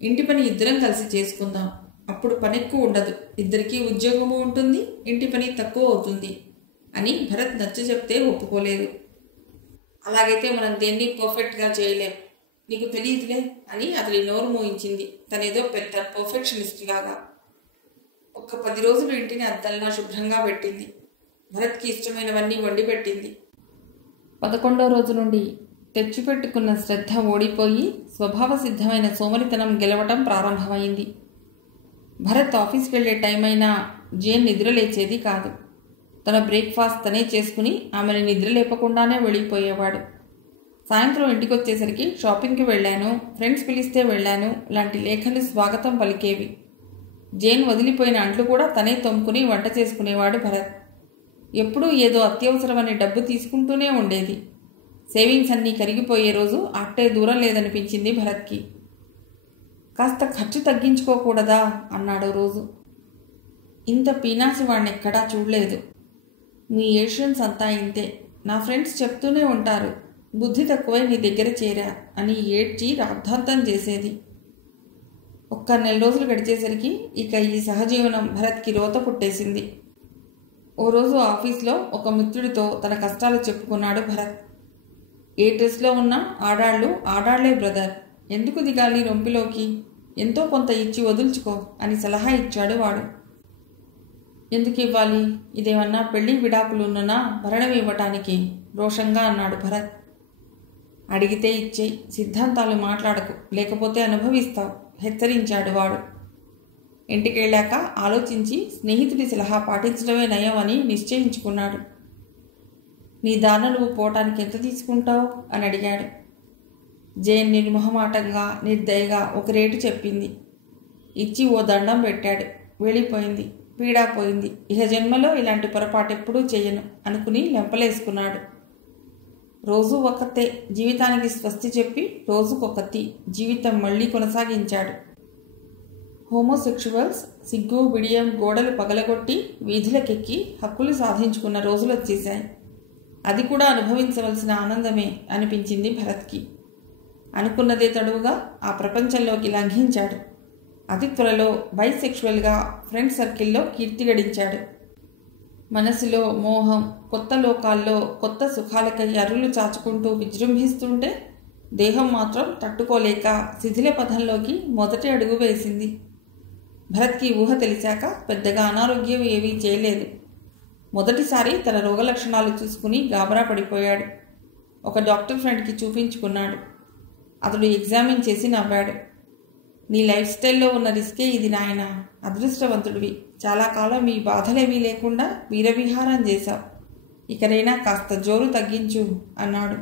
ఇంటి పని ఇద్దరం కలిసి చేసుకుందాం, అప్పుడు పని ఎక్కువ ఉండదు, ఇద్దరికీ ఉద్యోగము ఉంటుంది, ఇంటి పని తక్కువ అవుతుంది అని భరత్ నచ్చ చెప్తే ఒప్పుకోలేదు. అలాగైతే మనం దేన్ని పర్ఫెక్ట్గా చేయలేం, నీకు తెలియదులే అని అతడి నోరు మోయించింది తనేదో పెద్ద పర్ఫెక్షనిస్ట్ లాగా. ఒక్క 10 రోజులు ఇంటిని అద్దల్లా శుభ్రంగా పెట్టింది. భరత్కి ఇష్టమైనవన్నీ వండి పెట్టింది. 11వ రోజు నుండి తెచ్చిపెట్టుకున్న శ్రద్ధ ఓడిపోయి స్వభావ సిద్ధమైన సోమరితనం గెలవటం ప్రారంభమైంది. భరత్ ఆఫీస్కి వెళ్లే టైం అయినా జేన్ నిద్రలేచేది కాదు. తన బ్రేక్ఫాస్ట్ తనే చేసుకుని ఆమెను నిద్ర లేపకుండానే వెళ్ళిపోయేవాడు. సాయంత్రం ఇంటికి వచ్చేసరికి షాపింగ్కి వెళ్ళాను, ఫ్రెండ్స్ పిలిస్తే వెళ్ళాను లాంటి లేఖలు స్వాగతం పలికేవి. జేన్ వదిలిపోయిన అంట్లు కూడా తనే తోముకుని వంట చేసుకునేవాడు భరత్. ఎప్పుడూ ఏదో అత్యవసరమని డబ్బు తీసుకుంటూనే ఉండేది. సేవింగ్స్ అన్నీ కరిగిపోయే రోజు అట్టే దూరం లేదనిపించింది భరత్కి. కాస్త ఖర్చు తగ్గించుకోకూడదా అన్నాడు రోజు. ఇంత పీనాసి వాడిని ఎక్కడా చూడలేదు. మీ ఏషియన్స్ అంతా ఇంతే, నా ఫ్రెండ్స్ చెప్తూనే ఉంటారు, బుద్ధి తక్కువై నీ దగ్గర చేరా అని ఏడ్చి రాద్ధాంతం చేసేది. ఒక్క 4 రోజులు గడిచేసరికి ఇక ఈ సహజీవనం భరత్కి రోత పుట్టేసింది. ఓ రోజు ఆఫీస్లో ఒక మిత్రుడితో తన కష్టాలు చెప్పుకున్నాడు భరత్. ఏ డ్రెస్లో ఉన్నా ఆడాళ్ళు ఆడాళ్లే బ్రదర్, ఎందుకు దిగాలి రొంపిలోకి, ఎంతో కొంత ఇచ్చి వదుల్చుకో అని సలహా ఇచ్చాడు వాడు. ఎందుకు ఇవ్వాలి, ఇదేమన్నా పెళ్లి విడాకులున్ననా భరణం ఇవ్వటానికి రోషంగా అన్నాడు భరత్. అడిగితే ఇచ్చేయి, సిద్ధాంతాలు మాట్లాడకు, లేకపోతే అనుభవిస్తావు హెచ్చరించాడు వాడు. ఇంటికెళ్ళాక ఆలోచించి స్నేహితుడి సలహా పాటించడమే నయం అని నిశ్చయించుకున్నాడు. నీ దాన నువ్వు పోవటానికి ఎంత తీసుకుంటావు అని అడిగాడు. జేన్ నిర్మొహమాటంగా నిర్దయగా ఒక రేటు చెప్పింది. ఇచ్చి ఓ దండం పెట్టాడు. వెళ్ళిపోయింది. పీడా పోయింది. ఇహ జన్మలో ఇలాంటి పొరపాటు ఎప్పుడూ చెయ్యను అనుకుని లెంపలేసుకున్నాడు. రోజూ ఒక్కతే జీవితానికి స్వస్తి చెప్పి రోజుకొకతి జీవితం మళ్లీ కొనసాగించాడు. హోమోసెక్షువల్స్ సిగ్గు బిడియం గోడలు పగలగొట్టి వీధులకెక్కి హక్కులు సాధించుకున్న రోజులు వచ్చేశాయి. అది కూడా అనుభవించవలసిన ఆనందమే అనిపించింది భరత్కి. అనుకున్నదే తడువుగా ఆ ప్రపంచంలోకి లంఘించాడు. అతి త్వరలో బైసెక్షువల్గా ఫ్రెండ్ సర్కిల్లో కీర్తి గడించాడు. మనసులో మోహం కొత్త లోకాల్లో కొత్త సుఖాలకై అరులు చాచుకుంటూ విజృంభిస్తుంటే దేహం మాత్రం తట్టుకోలేక శిథిల పథంలోకి మొదటి అడుగు వేసింది. భరత్కి ఊహ తెలిసాక పెద్దగా అనారోగ్యం ఏమీ చేయలేదు. మొదటిసారి తన రోగలక్షణాలు చూసుకుని గాబరా పడిపోయాడు. ఒక డాక్టర్ ఫ్రెండ్కి చూపించుకున్నాడు. అతడు ఎగ్జామిన్ చేసి నవ్వాడు. నీ లైఫ్ స్టైల్లో ఉన్న రిస్కే ఇది నాయన. అదృష్టవంతుడివి. చాలా కాలం ఈ బాధలేమీ లేకుండా వీరవిహారం చేశావు. ఇకనైనా కాస్త జోరు తగ్గించు అన్నాడు.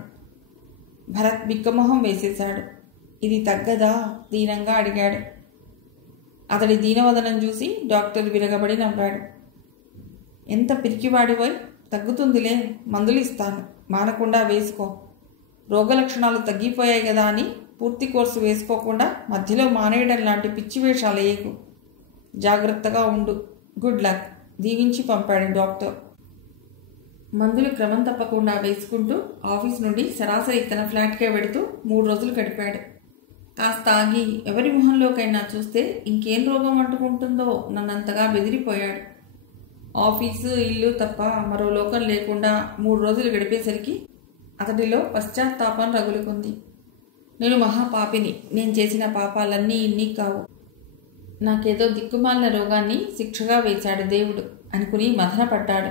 భరత్ బిక్కమొహం వేసేశాడు. ఇది తగ్గదా? దీనంగా అడిగాడు. అతడి దీనవదనం చూసి డాక్టర్ విరగబడి నవ్వాడు. ఎంత పిరికివాడివై, తగ్గుతుందిలే, మందులు ఇస్తాను, మానకుండా వేసుకో. రోగలక్షణాలు తగ్గిపోయాయి కదా అని పూర్తి కోర్సు వేసుకోకుండా మధ్యలో మానేయడం లాంటి పిచ్చి వేషాలు వేయకు. జాగ్రత్తగా ఉండు. గుడ్ లక్ దీవించి పంపాడు డాక్టర్. మందులు క్రమం తప్పకుండా వేసుకుంటూ ఆఫీస్ నుండి సరాసరి తన ఫ్లాట్కే వెడుతూ 3 రోజులు గడిపాడు. కాస్త ఆగి ఎవరి మొహంలోకైనా చూస్తే ఇంకేం రోగం అంటుకుంటుందో నన్నంతగా బెదిరిపోయాడు. ఆఫీసు ఇల్లు తప్ప మరో లోకం లేకుండా 3 రోజులు గడిపేసరికి అతడిలో పశ్చాత్తాపం రగులుకుంది. నేను మహాపాపిని. నేను చేసిన పాపాలన్నీ ఇన్ని కావు. నాకేదో దిక్కుమాలిన రోగాన్ని శిక్షగా వేశాడు దేవుడు అనుకుని మదనపడ్డాడు.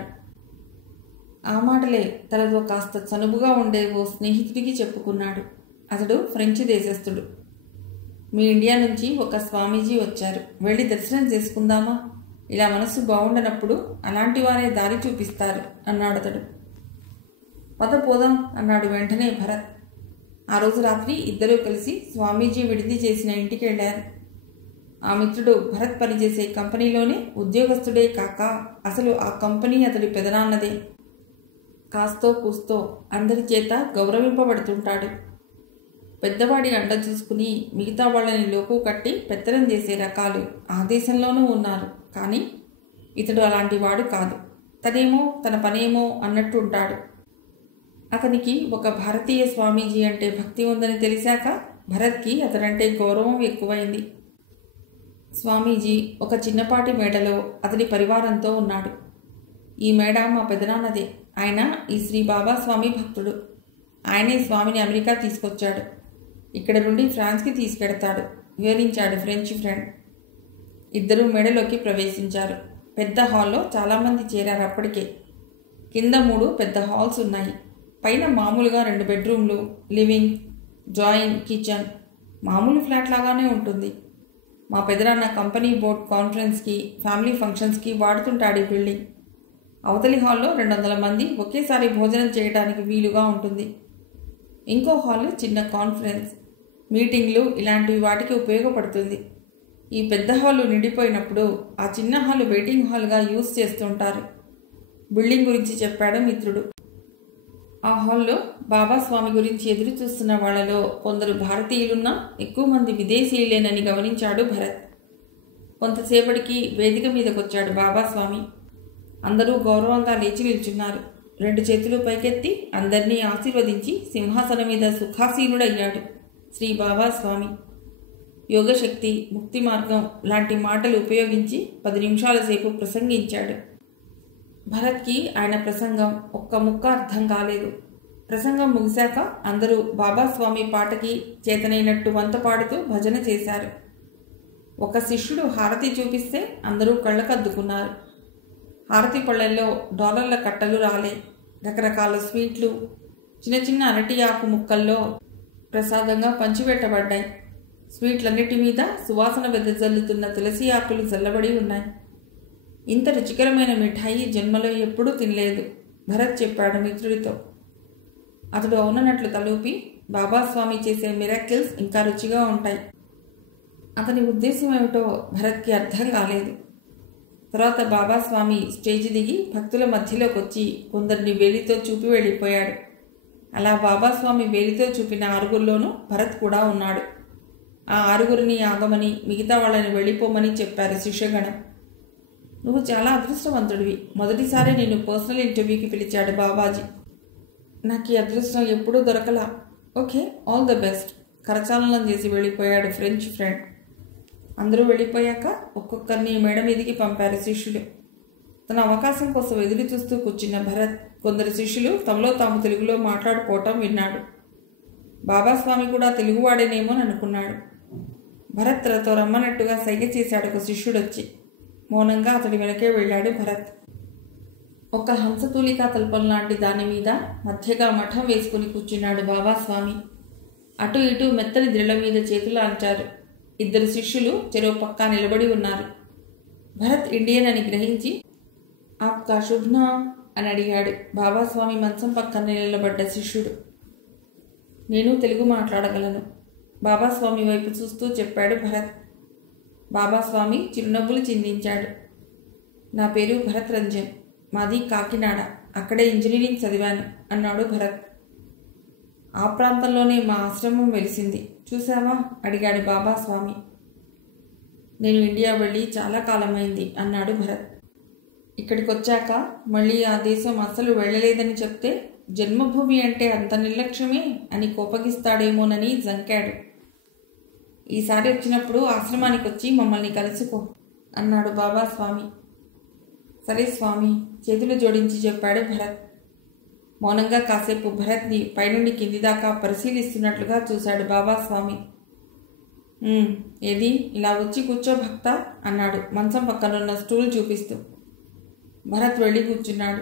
ఆ మాటలే తనతో కాస్త చనువుగా ఉండే ఓ స్నేహితుడికి చెప్పుకున్నాడు. అతడు ఫ్రెంచ్ దేశస్థుడు. మీ ఇండియా నుంచి ఒక స్వామీజీ వచ్చారు, వెళ్ళి దర్శనం చేసుకుందామా? ఇలా మనసు బాగుండనప్పుడు అలాంటి వారే దారి చూపిస్తారు అన్నాడు అతడు. పద పోదాం అన్నాడు వెంటనే భరత్. ఆ రోజు రాత్రి ఇద్దరూ కలిసి స్వామీజీ విడిది చేసిన ఇంటికి వెళ్ళారు. ఆ మిత్రుడు భరత్ పనిచేసే కంపెనీలోనే ఉద్యోగస్తుడే కాక అసలు ఆ కంపెనీ అతడి పెదనాన్నదే. కాస్తో కూస్తో అందరి చేత గౌరవింపబడుతుంటాడు. పెద్దవాడి అండ చూసుకుని మిగతా వాళ్ళని లోకు కట్టి పెత్తనం చేసే రకాలు ఆ దేశంలోనూ ఉన్నారు. కానీ ఇతడు అలాంటి వాడు కాదు. తనేమో తన పనేమో అన్నట్టుంటాడు. అతనికి ఒక భారతీయ స్వామీజీ అంటే భక్తి ఉందని తెలిసాక భరత్కి అతడంటే గౌరవం ఎక్కువైంది. స్వామీజీ ఒక చిన్నపాటి మేడలో అతడి పరివారంతో ఉన్నాడు. ఈ మేడ మా పెదనాన్నదే. ఆయన ఈ శ్రీ బాబా స్వామి భక్తుడు. ఆయనే స్వామిని అమెరికా తీసుకొచ్చాడు. ఇక్కడ నుండి ఫ్రాన్స్కి తీసుకెడతాడు వివరించాడు ఫ్రెంచ్ ఫ్రెండ్. ఇద్దరూ మేడలోకి ప్రవేశించారు. పెద్ద హాల్లో చాలామంది చేరారు అప్పటికే. కింద 3 పెద్ద హాల్స్ ఉన్నాయి. పైన మామూలుగా 2 బెడ్రూమ్లు, లివింగ్, డ్రాయింగ్, కిచెన్. మామూలు ఫ్లాట్ లాగానే ఉంటుంది. మా పెదనాన్న కంపెనీ బోర్డ్ కాన్ఫరెన్స్కి, ఫ్యామిలీ ఫంక్షన్స్కి వాడుతుంటాడు ఈ బిల్డింగ్. అవతలి హాల్లో 200 మంది ఒకేసారి భోజనం చేయడానికి వీలుగా ఉంటుంది. ఇంకో హాల్ చిన్న కాన్ఫరెన్స్, మీటింగ్లు ఇలాంటి వాటికి ఉపయోగపడుతుంది. ఈ పెద్ద హాలు నిండిపోయినప్పుడు ఆ చిన్న హాలు వెయిటింగ్ హాల్గా యూజ్ చేస్తుంటారు. బిల్డింగ్ గురించి చెప్పాడు మిత్రుడు. ఆ హాల్లో బాబాస్వామి గురించి ఎదురు చూస్తున్న వాళ్లలో కొందరు భారతీయులున్నా ఎక్కువ మంది విదేశీయులేనని గమనించాడు భరత్. కొంతసేపటికి వేదిక మీదకొచ్చాడు బాబాస్వామి. అందరూ గౌరవంగా లేచి నిల్చున్నారు. 2 చేతులు పైకెత్తి అందరినీ ఆశీర్వదించి సింహాసనం మీద సుఖాసీనుడయ్యాడు శ్రీ బాబాస్వామి. యోగశక్తి, ముక్తి మార్గం లాంటి మాటలు ఉపయోగించి 10 నిమిషాల సేపు ప్రసంగించాడు. భరత్కి ఆయన ప్రసంగం ఒక్క ముక్క అర్థం కాలేదు. ప్రసంగం ముగిశాక అందరూ బాబాస్వామి పాటకి చేతనైనట్టు వంత పాడుతూ భజన చేశారు. ఒక శిష్యుడు హారతి చూపిస్తే అందరూ కళ్ళకద్దుకున్నారు. హారతి పళ్ళల్లో డాలర్ల కట్టలు రాలే. రకరకాల స్వీట్లు చిన్న చిన్న అరటి ఆకు ముక్కల్లో ప్రసాదంగా పంచిపెట్టబడ్డాయి. స్వీట్లన్నిటి మీద సువాసన వెదజల్లుతున్న తులసి ఆకులు చల్లబడి ఉన్నాయి. ఇంత రుచికరమైన మిఠాయి జన్మలో ఎప్పుడూ తినలేదు భరత్ చెప్పాడు మిత్రుడితో. అతడు అవునన్నట్లు తలూపి, బాబాస్వామి చేసే మిరాకిల్స్ ఇంకా రుచిగా ఉంటాయి. అతని ఉద్దేశం ఏమిటో భరత్కి అర్థం కాలేదు. తర్వాత బాబాస్వామి స్టేజ్ దిగి భక్తుల మధ్యలోకి వచ్చి కొందరిని వేలితో చూపి వెళ్ళిపోయాడు. అలా బాబాస్వామి వేలితో చూపిన ఆరుగురిలోనూ భరత్ కూడా ఉన్నాడు. ఆ ఆరుగురిని ఆగమని, మిగతా వాళ్ళని వెళ్ళిపోమని చెప్పారు శిష్యగణం. నువ్వు చాలా అదృష్టవంతుడివి. మొదటిసారి నేను పర్సనల్ ఇంటర్వ్యూకి పిలిచాడు బాబాజీ. నాకు ఈ అదృష్టం ఎప్పుడూ దొరకలా. Okay, all the best. కరచాలనం చేసి వెళ్ళిపోయాడు ఫ్రెంచ్ ఫ్రెండ్. అందరూ వెళ్ళిపోయాక ఒక్కొక్కరిని మేడ మీదికి పంపారు శిష్యులు. తన అవకాశం కోసం ఎదురు చూస్తూ కూర్చున్న భరత్ కొందరు శిష్యులు తమలో తాము తెలుగులో మాట్లాడుకోవటం విన్నాడు. బాబాస్వామి కూడా తెలుగువాడేనేమో అనుకున్నాడు. భరత్ తనతో రమ్మన్నట్టుగా సైగ చేశాడు ఒక శిష్యుడొచ్చి. మౌనంగా అతడి వెనకే వెళ్ళాడు భరత్. ఒక హంసతూలికా తల్పం లాంటి దాని మీద మధ్యగా మఠం వేసుకుని కూర్చున్నాడు బాబాస్వామి. అటు ఇటు మెత్తని ద్రిళ్ల మీద చేతులు అంచారు. ఇద్దరు శిష్యులు చెరో పక్కా నిలబడి ఉన్నారు. భరత్ ఇండియన్ అని గ్రహించి ఆప్కా శుభ్ నామ్ అని అడిగాడు బాబాస్వామి మంచం పక్కన నిలబడ్డ శిష్యుడు. నేను తెలుగు మాట్లాడగలను, బాబాస్వామి వైపు చూస్తూ చెప్పాడు భరత్. బాబాస్వామి చిరునవ్వులు చిందించాడు. నా పేరు భరత్ రంజన్, మాది కాకినాడ, అక్కడే ఇంజనీరింగ్ చదివాను అన్నాడు భరత్. ఆ ప్రాంతంలోనే మా ఆశ్రమం వెలిసింది, చూసావా అడిగాడు బాబాస్వామి. నేను ఇండియా వెళ్ళి చాలా కాలమైంది అన్నాడు భరత్. ఇక్కడికి వచ్చాక మళ్ళీ ఆ దేశం అసలు వెళ్ళలేదని చెప్తే జన్మభూమి అంటే అంత నిర్లక్ష్యమే అని కోపగిస్తాడేమోనని జంకాడు. ఈసారి వచ్చినప్పుడు ఆశ్రమానికి వచ్చి మమ్మల్ని కలుసుకో అన్నాడు బాబాస్వామి. సరే స్వామి, చేతులు జోడించి చెప్పాడు భరత్. మౌనంగా కాసేపు భరత్ని పైనుండి కింది దాకా పరిశీలిస్తున్నట్లుగా చూశాడు బాబాస్వామి. ఏది, ఇలా వచ్చి కూర్చో భక్త అన్నాడు మంచం పక్కనున్న స్టూల్ చూపిస్తూ. భరత్ వెళ్ళి కూర్చున్నాడు.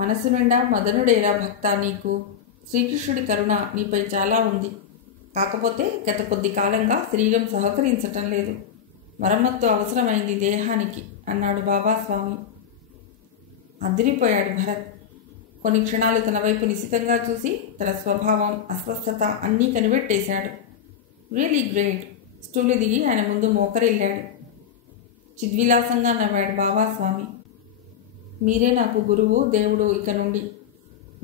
మనసు నిండా మదనుడేరా భక్త నీకు. శ్రీకృష్ణుడి కరుణ నీపై చాలా ఉంది. కాకపోతే గత కొద్ది కాలంగా శరీరం సహకరించటం లేదు. మరమ్మత్తు అవసరమైంది దేహానికి అన్నాడు బాబాస్వామి. అదిరిపోయాడు భరత్. కొన్ని క్షణాలు తన వైపు నిశితంగా చూసి తన స్వభావం, అస్వస్థత అన్నీ కనిపెట్టేశాడు. Really great. స్టూలు దిగి ఆయన ముందు మోకరిల్లాడు. చిద్విలాసంగా నవ్వాడు బాబాస్వామి. మీరే నాకు గురువు, దేవుడు. ఇక నుండి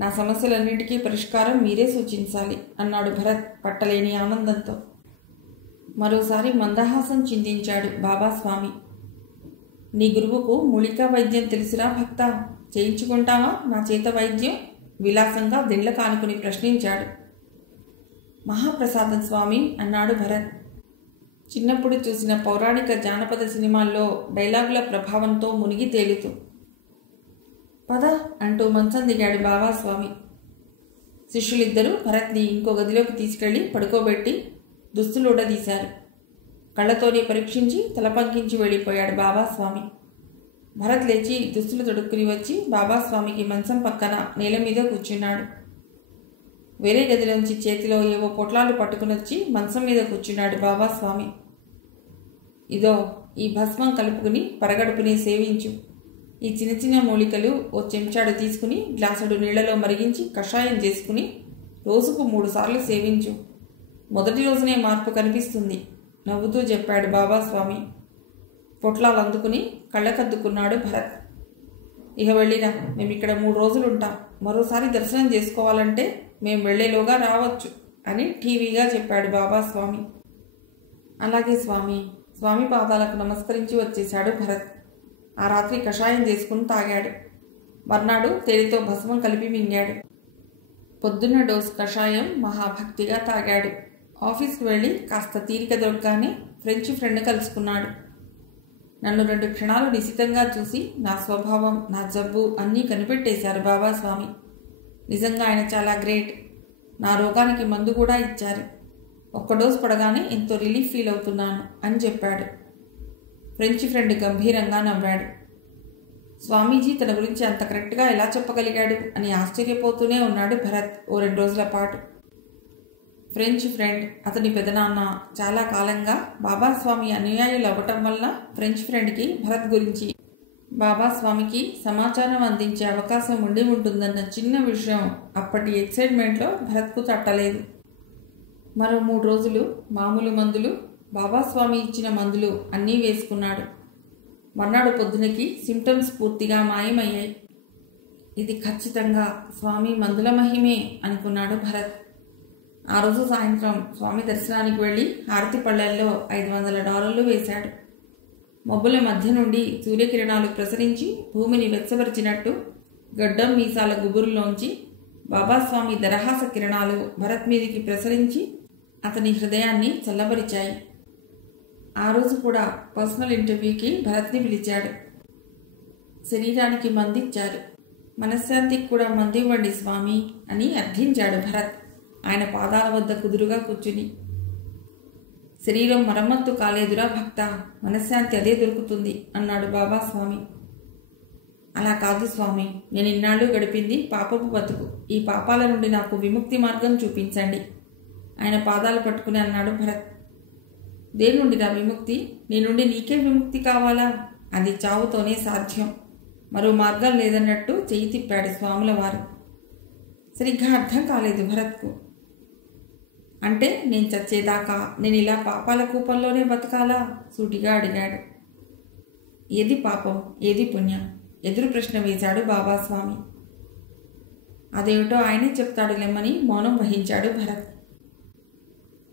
నా సమస్యలన్నింటికీ పరిష్కారం మీరే సూచించాలి అన్నాడు భరత్ పట్టలేని ఆనందంతో. మరోసారి మందహాసం చిందించాడు బాబాస్వామి. నీ గురువుకు మూలికా వైద్యం తెలుసురా భక్త, చేయించుకుంటావా నా చేత వైద్యం విలాసంగా దిండ్ల కానుకుని ప్రశ్నించాడు. మహాప్రసాదం స్వామి అన్నాడు భరత్. చిన్నప్పుడు చూసిన పౌరాణిక జానపద సినిమాల్లో డైలాగుల ప్రభావంతో మునిగి తేలుతూ. పద అంటూ మంచం దిగాడు బాబాస్వామి. శిష్యులిద్దరూ భరత్ని ఇంకో గదిలోకి తీసుకెళ్లి పడుకోబెట్టి దుస్తులుడదీశారు. కళ్ళతోనే పరీక్షించి తల పంకించి వెళ్ళిపోయాడు బాబాస్వామి. భరత్ లేచి దుస్తులు తొడుక్కుని వచ్చి బాబాస్వామికి మంచం పక్కన నేల మీద కూర్చున్నాడు. వేరే గదిలోంచి చేతిలో ఏవో పొట్లాలు పట్టుకునొచ్చి మంచం మీద కూర్చున్నాడు బాబాస్వామి. ఇదో ఈ భస్మం కలుపుకుని పరగడుపుని సేవించు. ఈ చిన్న చిన్న మూలికలు ఓ చెంచాడు తీసుకుని గ్లాసుడు నీళ్లలో మరిగించి కషాయం చేసుకుని రోజుకు 3 సార్లు సేవించు. మొదటి రోజునే మార్పు కనిపిస్తుంది నవ్వుతూ చెప్పాడు బాబాస్వామి. పొట్లాలు అందుకుని కళ్ళకద్దుకున్నాడు భరత్. ఇక వెళ్ళిరా, మేమిక్కడ 3 రోజులు ఉంటాం. మరోసారి దర్శనం చేసుకోవాలంటే మేము వెళ్లేలోగా రావచ్చు అని టీవీగా చెప్పాడు బాబాస్వామి. అలాగే స్వామి. స్వామి పాదాలకు నమస్కరించి వచ్చేశాడు భరత్. ఆ రాత్రి కషాయం చేసుకుని తాగాడు. మర్నాడు తేలితో భస్మం కలిపి మింగాడు. పొద్దున్న డోసు కషాయం మహాభక్తిగా తాగాడు. ఆఫీస్కి వెళ్ళి కాస్త తీరిక దొరకగానే ఫ్రెంచ్ ఫ్రెండ్ కలుసుకున్నాడు. నన్ను 2 క్షణాలు నిశితంగా చూసి నా స్వభావం, నా జబ్బు అన్నీ కనిపెట్టేశారు బాబాస్వామి. నిజంగా ఆయన చాలా గ్రేట్. నా రోగానికి మందు కూడా ఇచ్చారు. 1 డోసు పడగానే ఎంతో రిలీఫ్ ఫీల్ అవుతున్నాను అని చెప్పాడు. ఫ్రెంచ్ ఫ్రెండ్ గంభీరంగా నవ్వాడు. స్వామీజీ తన గురించి అంత కరెక్ట్గా ఎలా చెప్పగలిగాడు అని ఆశ్చర్యపోతూనే ఉన్నాడు భరత్ ఓ 2 రోజుల పాటు. ఫ్రెంచ్ ఫ్రెండ్ అతని పెదనాన్న చాలా కాలంగా బాబాస్వామి అనుయాయులు అవ్వటం వల్ల ఫ్రెంచ్ ఫ్రెండ్కి భరత్ గురించి, బాబాస్వామికి సమాచారం అందించే అవకాశం ఉండి ఉంటుందన్న చిన్న విషయం అప్పటి ఎక్సైట్మెంట్లో భరత్కు తట్టలేదు. మరో 3 రోజులు మామూలు మందులు, బాబాస్వామి ఇచ్చిన మందులు అన్నీ వేసుకున్నాడు. మర్నాడు పొద్దునకి సిమ్టమ్స్ పూర్తిగా మాయమయ్యాయి. ఇది ఖచ్చితంగా స్వామి మందుల మహిమే అనుకున్నాడు భరత్. ఆ రోజు సాయంత్రం స్వామి దర్శనానికి వెళ్ళి హారతి పళ్ళల్లో $500 వేశాడు. మబ్బుల మధ్య నుండి సూర్యకిరణాలు ప్రసరించి భూమిని వెచ్చబరిచినట్టు గడ్డం మీసాల గుబురులోంచి బాబాస్వామి దరహాస కిరణాలు భరత్ మీదికి ప్రసరించి అతని హృదయాన్ని చల్లబరిచాయి. ఆ రోజు కూడా పర్సనల్ ఇంటర్వ్యూకి భరత్ని పిలిచాడు. శరీరానికి మందిచ్చారు. మనశ్శాంతికి కూడా మందివ్వండి స్వామి అని అర్థించాడు భరత్ ఆయన పాదాల వద్ద కుదురుగా కూర్చుని. శరీరం మరమ్మత్తు కాలేదురా భక్త, మనశ్శాంతి అదే దొరుకుతుంది అన్నాడు బాబాస్వామి. అలా కాదు స్వామి, నేను ఇన్నాళ్ళు గడిపింది పాపపు బతుకు. ఈ పాపాల నుండి నాకు విముక్తి మార్గం చూపించండి ఆయన పాదాలు పట్టుకుని అన్నాడు భరత్. దేని నుండిరా విముక్తి? నీ నుండి నీకే విముక్తి కావాలా? అది చావుతోనే సాధ్యం, మరో మార్గం లేదన్నట్టు చెయ్యి తిప్పాడు స్వాముల వారు. సరిగ్గా అర్థం కాలేదు భరత్కు. అంటే నేను చచ్చేదాకా నేను ఇలా పాపాల కూపంలోనే బతకాలా? సూటిగా అడిగాడు. ఏది పాపం, ఏది పుణ్యం? ఎదురు ప్రశ్న వేశాడు బాబాస్వామి. అదేమిటో ఆయనే చెప్తాడు లెమ్మని మౌనం వహించాడు భరత్.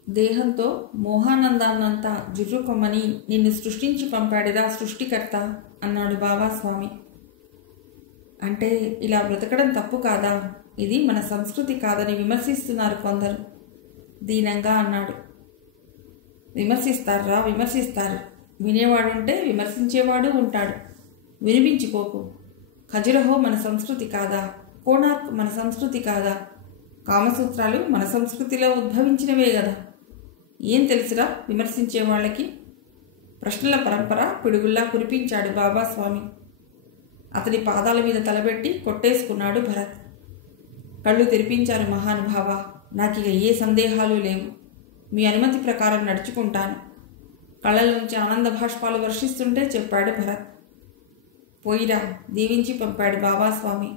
దేహంతో మోహానందాన్నంతా జుర్రుకొమ్మని నిన్ను సృష్టించి పంపాడురా సృష్టికర్త అన్నాడు బాబాస్వామి. అంటే ఇలా బ్రతకడం తప్పు కాదా? ఇది మన సంస్కృతి కాదని విమర్శిస్తున్నారు కొందరు దీనంగా అన్నాడు. విమర్శిస్తారా? విమర్శిస్తారు. వినేవాడుంటే విమర్శించేవాడు ఉంటాడు. వినిపించుకోకు. ఖజురహో మన సంస్కృతి కాదా? కోణార్క్ మన సంస్కృతి కాదా? కామసూత్రాలు మన సంస్కృతిలో ఉద్భవించినవే కదా. ఏం తెలుసురా విమర్శించే వాళ్ళకి? ప్రశ్నల పరంపర పిడుగుల్లా కురిపించాడు బాబాస్వామి. అతడి పాదాల మీద తలబెట్టి కొట్టేసుకున్నాడు భరత్. కళ్ళు తెరిపించారు మహానుభావ. నాకిక ఏ సందేహాలు లేవు. మీ అనుమతి ప్రకారం నడుచుకుంటాను. కళ్ళల నుంచి ఆనంద భాష్పాలు వర్షిస్తుంటే చెప్పాడు భరత్. పోయిరా దీవించి పంపాడు బాబాస్వామి.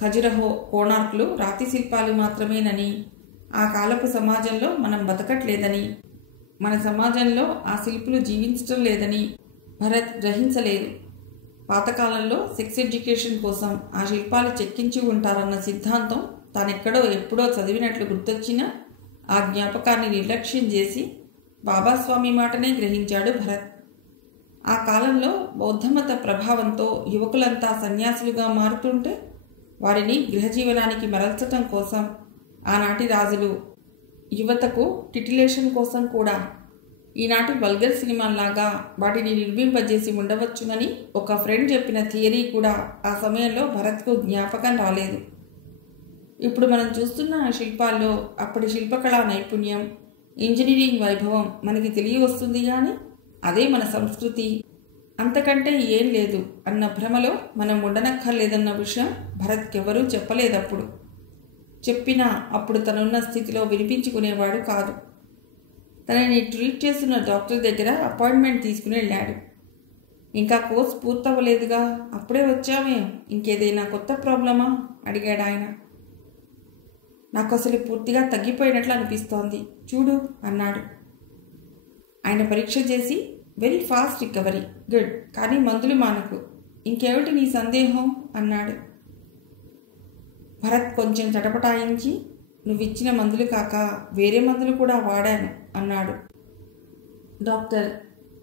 ఖజురహో కోణార్కులు రాతి శిల్పాలు మాత్రమేనని, ఆ కాలపు సమాజంలో మనం బతకట్లేదని, మన సమాజంలో ఆ శిల్పులు జీవించటం లేదని భరత్ గ్రహించలేదు. పాతకాలంలో సెక్స్ ఎడ్యుకేషన్ కోసం ఆ శిల్పాలు చెక్కించి ఉంటారన్న సిద్ధాంతం తానెక్కడో ఎప్పుడో చదివినట్లు గుర్తొచ్చినా ఆ జ్ఞాపకాన్ని నిర్లక్ష్యం చేసి బాబాస్వామి మాటనే గ్రహించాడు భరత్. ఆ కాలంలో బౌద్ధమత ప్రభావంతో యువకులంతా సన్యాసులుగా మారుతుంటే వారిని గృహజీవనానికి మరల్చటం కోసం ఆనాటి రాజులు యువతకు టిటిలేషన్ కోసం కూడా ఈనాటి వల్గర్ సినిమాల్లాగా వాటిని నిర్మింపజేసి ఉండవచ్చునని ఒక ఫ్రెండ్ చెప్పిన థియరీ కూడా ఆ సమయంలో భరత్కు జ్ఞాపకం రాలేదు. ఇప్పుడు మనం చూస్తున్న శిల్పాల్లో అప్పటి శిల్పకళా నైపుణ్యం, ఇంజనీరింగ్ వైభవం మనకి తెలియవస్తుంది. కానీ అదే మన సంస్కృతి, అంతకంటే ఏం లేదు అన్న భ్రమలో మనం ఉండనక్కర్లేదన్న విషయం భరత్కెవరూ చెప్పలేదప్పుడు. చెప్పినా అప్పుడు తనున్న స్థితిలో వినిపించుకునేవాడు కాదు. తనని ట్రీట్ చేస్తున్న డాక్టర్ దగ్గర అపాయింట్మెంట్ తీసుకుని వెళ్ళాడు. ఇంకా కోర్స్ పూర్తవ్వలేదుగా, అప్పుడే వచ్చామే, ఇంకేదైనా కొత్త ప్రాబ్లమా అడిగాడు ఆయన. నాకు అసలు పూర్తిగా తగ్గిపోయినట్లు అనిపిస్తోంది చూడు అన్నాడు. ఆయన పరీక్ష చేసి వెరీ ఫాస్ట్ రికవరీ, గుడ్, కానీ మందులు మానకు. ఇంకేమిటి నీ సందేహం అన్నాడు. భరత్ కొంచెం చటపటాయించి నువ్విచ్చిన మందులు కాక వేరే మందులు కూడా వాడాను అన్నాడు. డాక్టర్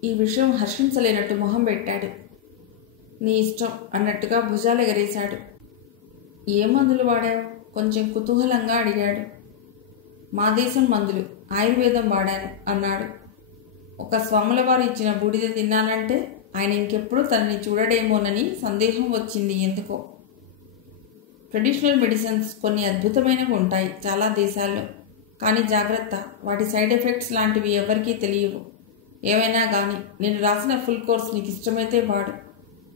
ఈ విషయం హర్షించలేనట్టు మొహం పెట్టాడు. నీ ఇష్టం అన్నట్టుగా భుజాలు ఎగరేశాడు. ఏ మందులు వాడావు? కొంచెం కుతూహలంగా అడిగాడు. మా దేశం మందులు, ఆయుర్వేదం వాడాను అన్నాడు. ఒక స్వాముల వారు ఇచ్చిన బూడిద తిన్నానంటే ఆయన ఇంకెప్పుడు తనని చూడడేమోనని సందేహం వచ్చింది ఎందుకో. ట్రెడిషనల్ మెడిసిన్స్ కొన్ని అద్భుతమైనవి ఉంటాయి చాలా దేశాల్లో, కానీ జాగ్రత్త, వాటి సైడ్ ఎఫెక్ట్స్ లాంటివి ఎవరికీ తెలియవు. ఏమైనా కానీ నేను రాసిన ఫుల్ కోర్స్ నీకు ఇష్టమైతే వాడు,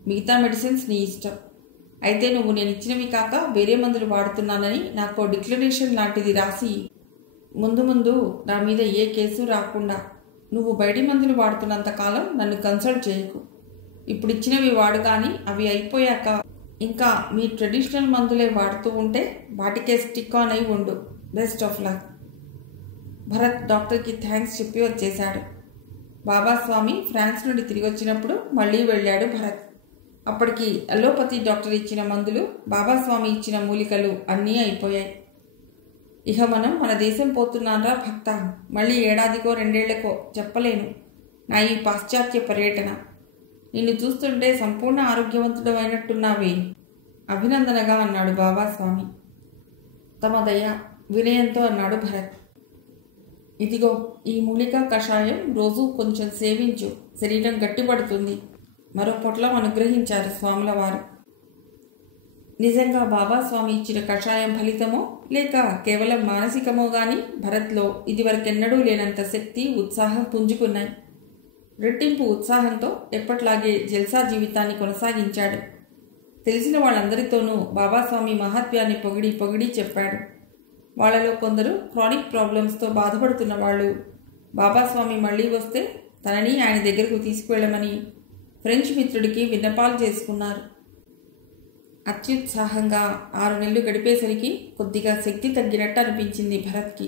మిగతా మెడిసిన్స్ నీ ఇష్టం. అయితే నువ్వు నేను ఇచ్చినవి కాక వేరే మందులు వాడుతున్నానని నాకు డిక్లరేషన్ లాంటిది రాసి ముందు ముందు నా మీద ఏ కేసు రాకుండా నువ్వు బయటి మందులు వాడుతున్నంత కాలం నన్ను కన్సల్ట్ చేయకు. ఇప్పుడు ఇచ్చినవి వాడు, కానీ అవి అయిపోయాక ఇంకా మీ ట్రెడిషనల్ మందులే వాడుతూ ఉంటే వాటికే స్టిక్ ఆన్ అయి ఉండు. Best of luck. భరత్ డాక్టర్కి థ్యాంక్స్ చెప్పి వచ్చేశాడు. బాబాస్వామి ఫ్రాన్స్ నుండి తిరిగి వచ్చినప్పుడు మళ్ళీ వెళ్ళాడు భరత్. అప్పటికి అల్లోపతి డాక్టర్ ఇచ్చిన మందులు, బాబాస్వామి ఇచ్చిన మూలికలు అన్నీ అయిపోయాయి. ఇక మనం మన దేశం పోతున్నాన్రా భక్త. మళ్ళీ ఏడాదికో 2 ఏళ్లకో చెప్పలేను నా ఈ పాశ్చాత్య పర్యటన. నిన్ను చూస్తుంటే సంపూర్ణ ఆరోగ్యవంతుడు అయినట్టున్నావే. అభినందనగా అన్నాడు బాబాస్వామి. తమ దయ, వినయంతో అన్నాడు భరత్. ఇదిగో ఈ మూలికా కషాయం రోజు కొంచెం సేవించు, శరీరం గట్టిపడుతుంది. మరో పొట్లం అనుగ్రహించారు స్వాముల వారు. నిజంగా బాబాస్వామి ఇచ్చిన కషాయం ఫలితమో లేక కేవలం మానసికమో గాని భరత్లో ఇదివరకెన్నడూ లేనంత శక్తి, ఉత్సాహం పుంజుకున్నాయి. రెట్టింపు ఉత్సాహంతో ఎప్పట్లాగే జల్సా జీవితాన్ని కొనసాగించాడు. తెలిసిన వాళ్ళందరితోనూ బాబాస్వామి మహాత్మ్యాన్ని పొగిడి పొగిడి చెప్పాడు. వాళ్లలో కొందరు క్రానిక్ ప్రాబ్లమ్స్తో బాధపడుతున్న వాళ్ళు బాబాస్వామి మళ్ళీ వస్తే తనని ఆయన దగ్గరకు తీసుకువెళ్ళమని ఫ్రెంచ్ మిత్రుడికి విన్నపాలు చేసుకున్నారు. అత్యుత్సాహంగా 6 నెలలు గడిపేసరికి కొద్దిగా శక్తి తగ్గినట్టు అనిపించింది భరత్కి.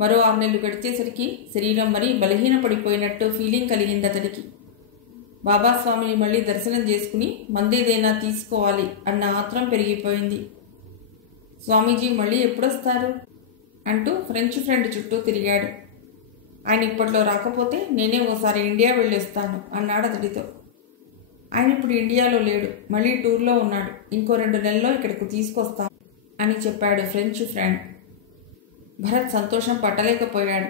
మరో 6 నెలలు గడిచేసరికి శరీరం మరీ బలహీనపడిపోయినట్టు ఫీలింగ్ కలిగింది అతడికి. బాబాస్వామిని మళ్ళీ దర్శనం చేసుకుని మందేదైనా తీసుకోవాలి అన్న ఆత్రం పెరిగిపోయింది. స్వామీజీ మళ్ళీ ఎప్పుడొస్తారు అంటూ ఫ్రెంచ్ ఫ్రెండ్ చుట్టూ తిరిగాడు. ఆయన ఇప్పట్లో రాకపోతే నేనే ఓసారి ఇండియా వెళ్ళొస్తాను అన్నాడు అతడితో. ఆయన ఇప్పుడు ఇండియాలో లేడు, మళ్ళీ టూర్లో ఉన్నాడు. ఇంకో 2 నెలల్లో ఇక్కడికి తీసుకొస్తాను అని చెప్పాడు ఫ్రెంచ్ ఫ్రెండ్. భరత్ సంతోషం పట్టలేకపోయాడు.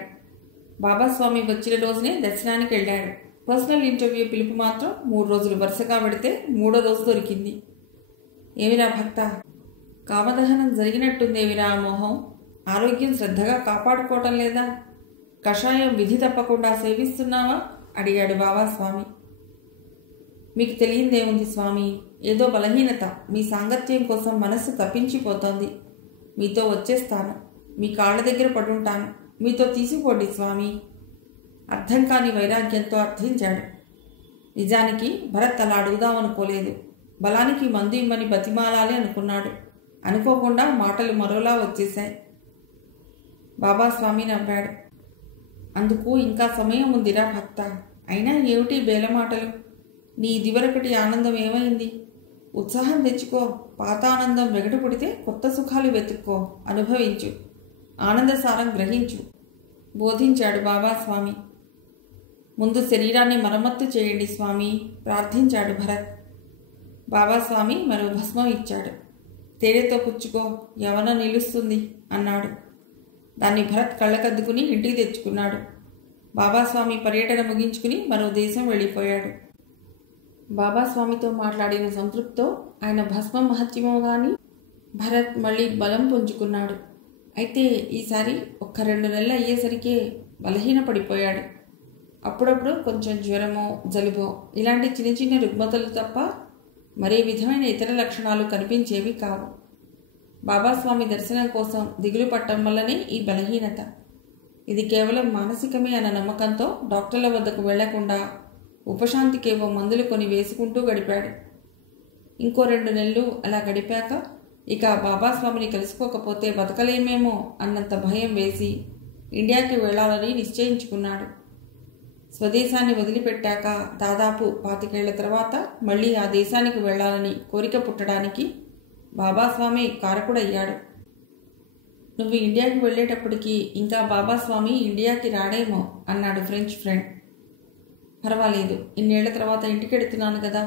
బాబాస్వామి వచ్చిన రోజునే దర్శనానికి వెళ్ళాడు. పర్సనల్ ఇంటర్వ్యూ పిలుపు మాత్రం 3 రోజులు వరుసగా పెడితే 3వ రోజు దొరికింది. ఏమిరా భక్త, కామదహనం జరిగినట్టుందేమిరా మోహం. ఆరోగ్యం శ్రద్ధగా కాపాడుకోవటం లేదా? కషాయం విధి తప్పకుండా సేవిస్తున్నావా అడిగాడు బాబాస్వామి. మీకు తెలియందేముంది స్వామి, ఏదో బలహీనత. మీ సాంగత్యం కోసం మనస్సు తప్పించిపోతోంది. మీతో వచ్చేస్తాను, మీ కాళ్ళ దగ్గర పడుంటాను, మీతో తీసిపోండి స్వామి. అర్థం కాని వైరాగ్యంతో అర్థించాడు. నిజానికి భరత్ అలా అడుగుదామనుకోలేదు. బలానికి మందు ఇమ్మని బతిమాలాలి అనుకున్నాడు. అనుకోకుండా మాటలు మరోలా వచ్చేశాయి. బాబాస్వామి నవ్వాడు. అందుకు ఇంకా సమయం ఉందిరా భక్త. అయినా ఏమిటి బేలమాటలు? నీ ఇదివరకటి ఆనందం ఏమైంది? ఉత్సాహం తెచ్చుకో. పాత ఆనందం వెగట పుడితే కొత్త సుఖాలు వెతుక్కో, అనుభవించు, ఆనందసారం గ్రహించు బోధించాడు బాబాస్వామి. ముందు శరీరాన్ని మరమ్మత్తు చేయండి స్వామి ప్రార్థించాడు భరత్. బాబాస్వామి మరో భస్మం ఇచ్చాడు. తేనెతో పుచ్చుకో, యవన నిలుస్తుంది అన్నాడు. దాన్ని భరత్ కళ్ళకద్దుకుని ఇంటికి తెచ్చుకున్నాడు. బాబాస్వామి పర్యటన ముగించుకుని మరో దేశం వెళ్ళిపోయాడు. బాబాస్వామితో మాట్లాడిన సంతృప్తితో ఆయన భస్మం మహత్యమో గాని భరత్ మళ్ళీ బలం పుంజుకున్నాడు. అయితే ఈసారి ఒక్క 2 నెలలు అయ్యేసరికే బలహీనపడిపోయాడు. అప్పుడప్పుడు కొంచెం జ్వరమో జలుబో ఇలాంటి చిన్న చిన్న రుగ్మతలు తప్ప మరే విధమైన ఇతర లక్షణాలు కనిపించేవి కావు. బాబాస్వామి దర్శనం కోసం దిగులు పట్టడం వల్లనే ఈ బలహీనత. ఇది కేవలం మానసికమే అన్న నమ్మకంతో డాక్టర్ల వద్దకు వెళ్లకుండా ఉపశాంతికేవో మందులు కొని వేసుకుంటూ గడిపాడు. ఇంకో 2 నెలలు అలా గడిపాక ఇక బాబాస్వామిని కలుసుకోకపోతే బతకలేమేమో అన్నంత భయం వేసి ఇండియాకి వెళ్లాలని నిశ్చయించుకున్నాడు. స్వదేశాన్ని వదిలిపెట్టాక దాదాపు 25 ఏళ్ల తర్వాత మళ్ళీ ఆ దేశానికి వెళ్లాలని కోరిక పుట్టడానికి బాబాస్వామి కారకుడయ్యాడు. నువ్వు ఇండియాకి వెళ్ళేటప్పటికి ఇంకా బాబాస్వామి ఇండియాకి రాడేమో అన్నాడు ఫ్రెంచ్ ఫ్రెండ్. పర్వాలేదు, ఇన్నేళ్ల తర్వాత ఇంటికెడుతున్నాను కదా.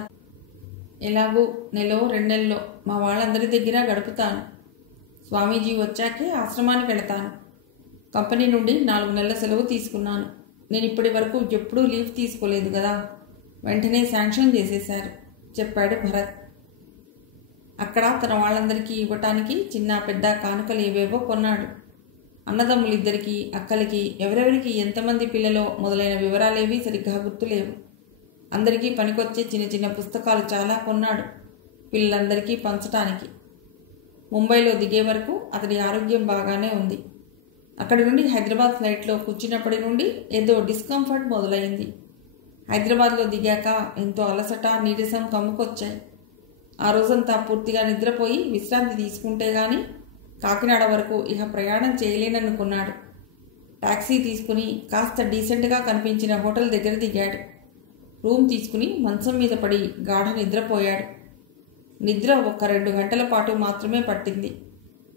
ఎలాగూ 1-2 నెలల్లో మా వాళ్ళందరి దగ్గర గడుపుతాను. స్వామీజీ వచ్చాకే ఆశ్రమానికి వెళతాను. కంపెనీ నుండి 4 నెలల సెలవు తీసుకున్నాను. నేను ఇప్పటి వరకు ఎప్పుడూ లీవ్ తీసుకోలేదు కదా. వెంటనే శాంక్షన్ చేసేశారు చెప్పాడు భరత్. అక్కడ తన వాళ్ళందరికీ ఇవ్వటానికి చిన్న పెద్ద కానుకలు ఏవేవో కొన్నాడు. అన్నదమ్ములిద్దరికీ, అక్కలకి, ఎవరెవరికి ఎంతమంది పిల్లలో మొదలైన వివరాలేవీ సరిగ్గా గుర్తులేవు. అందరికీ పనికొచ్చే చిన్న చిన్న పుస్తకాలు చాలా కొన్నాడు పిల్లలందరికీ పంచటానికి. ముంబైలో దిగే వరకు అతడి ఆరోగ్యం బాగానే ఉంది. అక్కడి నుండి హైదరాబాద్ ఫ్లైట్లో కూర్చున్నప్పటి నుండి ఏదో డిస్కంఫర్ట్ మొదలైంది. హైదరాబాద్లో దిగాక ఎంతో అలసట, నీరసం కమ్ముకొచ్చాయి. ఆ రోజంతా పూర్తిగా నిద్రపోయి విశ్రాంతి తీసుకుంటే గాని కాకినాడ వరకు ఇక ప్రయాణం చేయలేననుకున్నాడు. టాక్సీ తీసుకుని కాస్త డీసెంట్గా కనిపించిన హోటల్ దగ్గర దిగాడు. రూమ్ తీసుకుని మంచం మీద పడి గాఢ నిద్రపోయాడు. నిద్ర 1-2 గంటల పాటు మాత్రమే పట్టింది.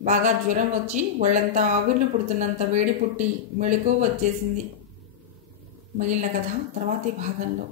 బాగా జ్వరం వచ్చి ఒళ్ళంతా ఆవిర్లు పుడుతున్నంత వేడి పుట్టి మెళుకువ వచ్చేసింది. మిగిలిన కథ తర్వాతి భాగంలో.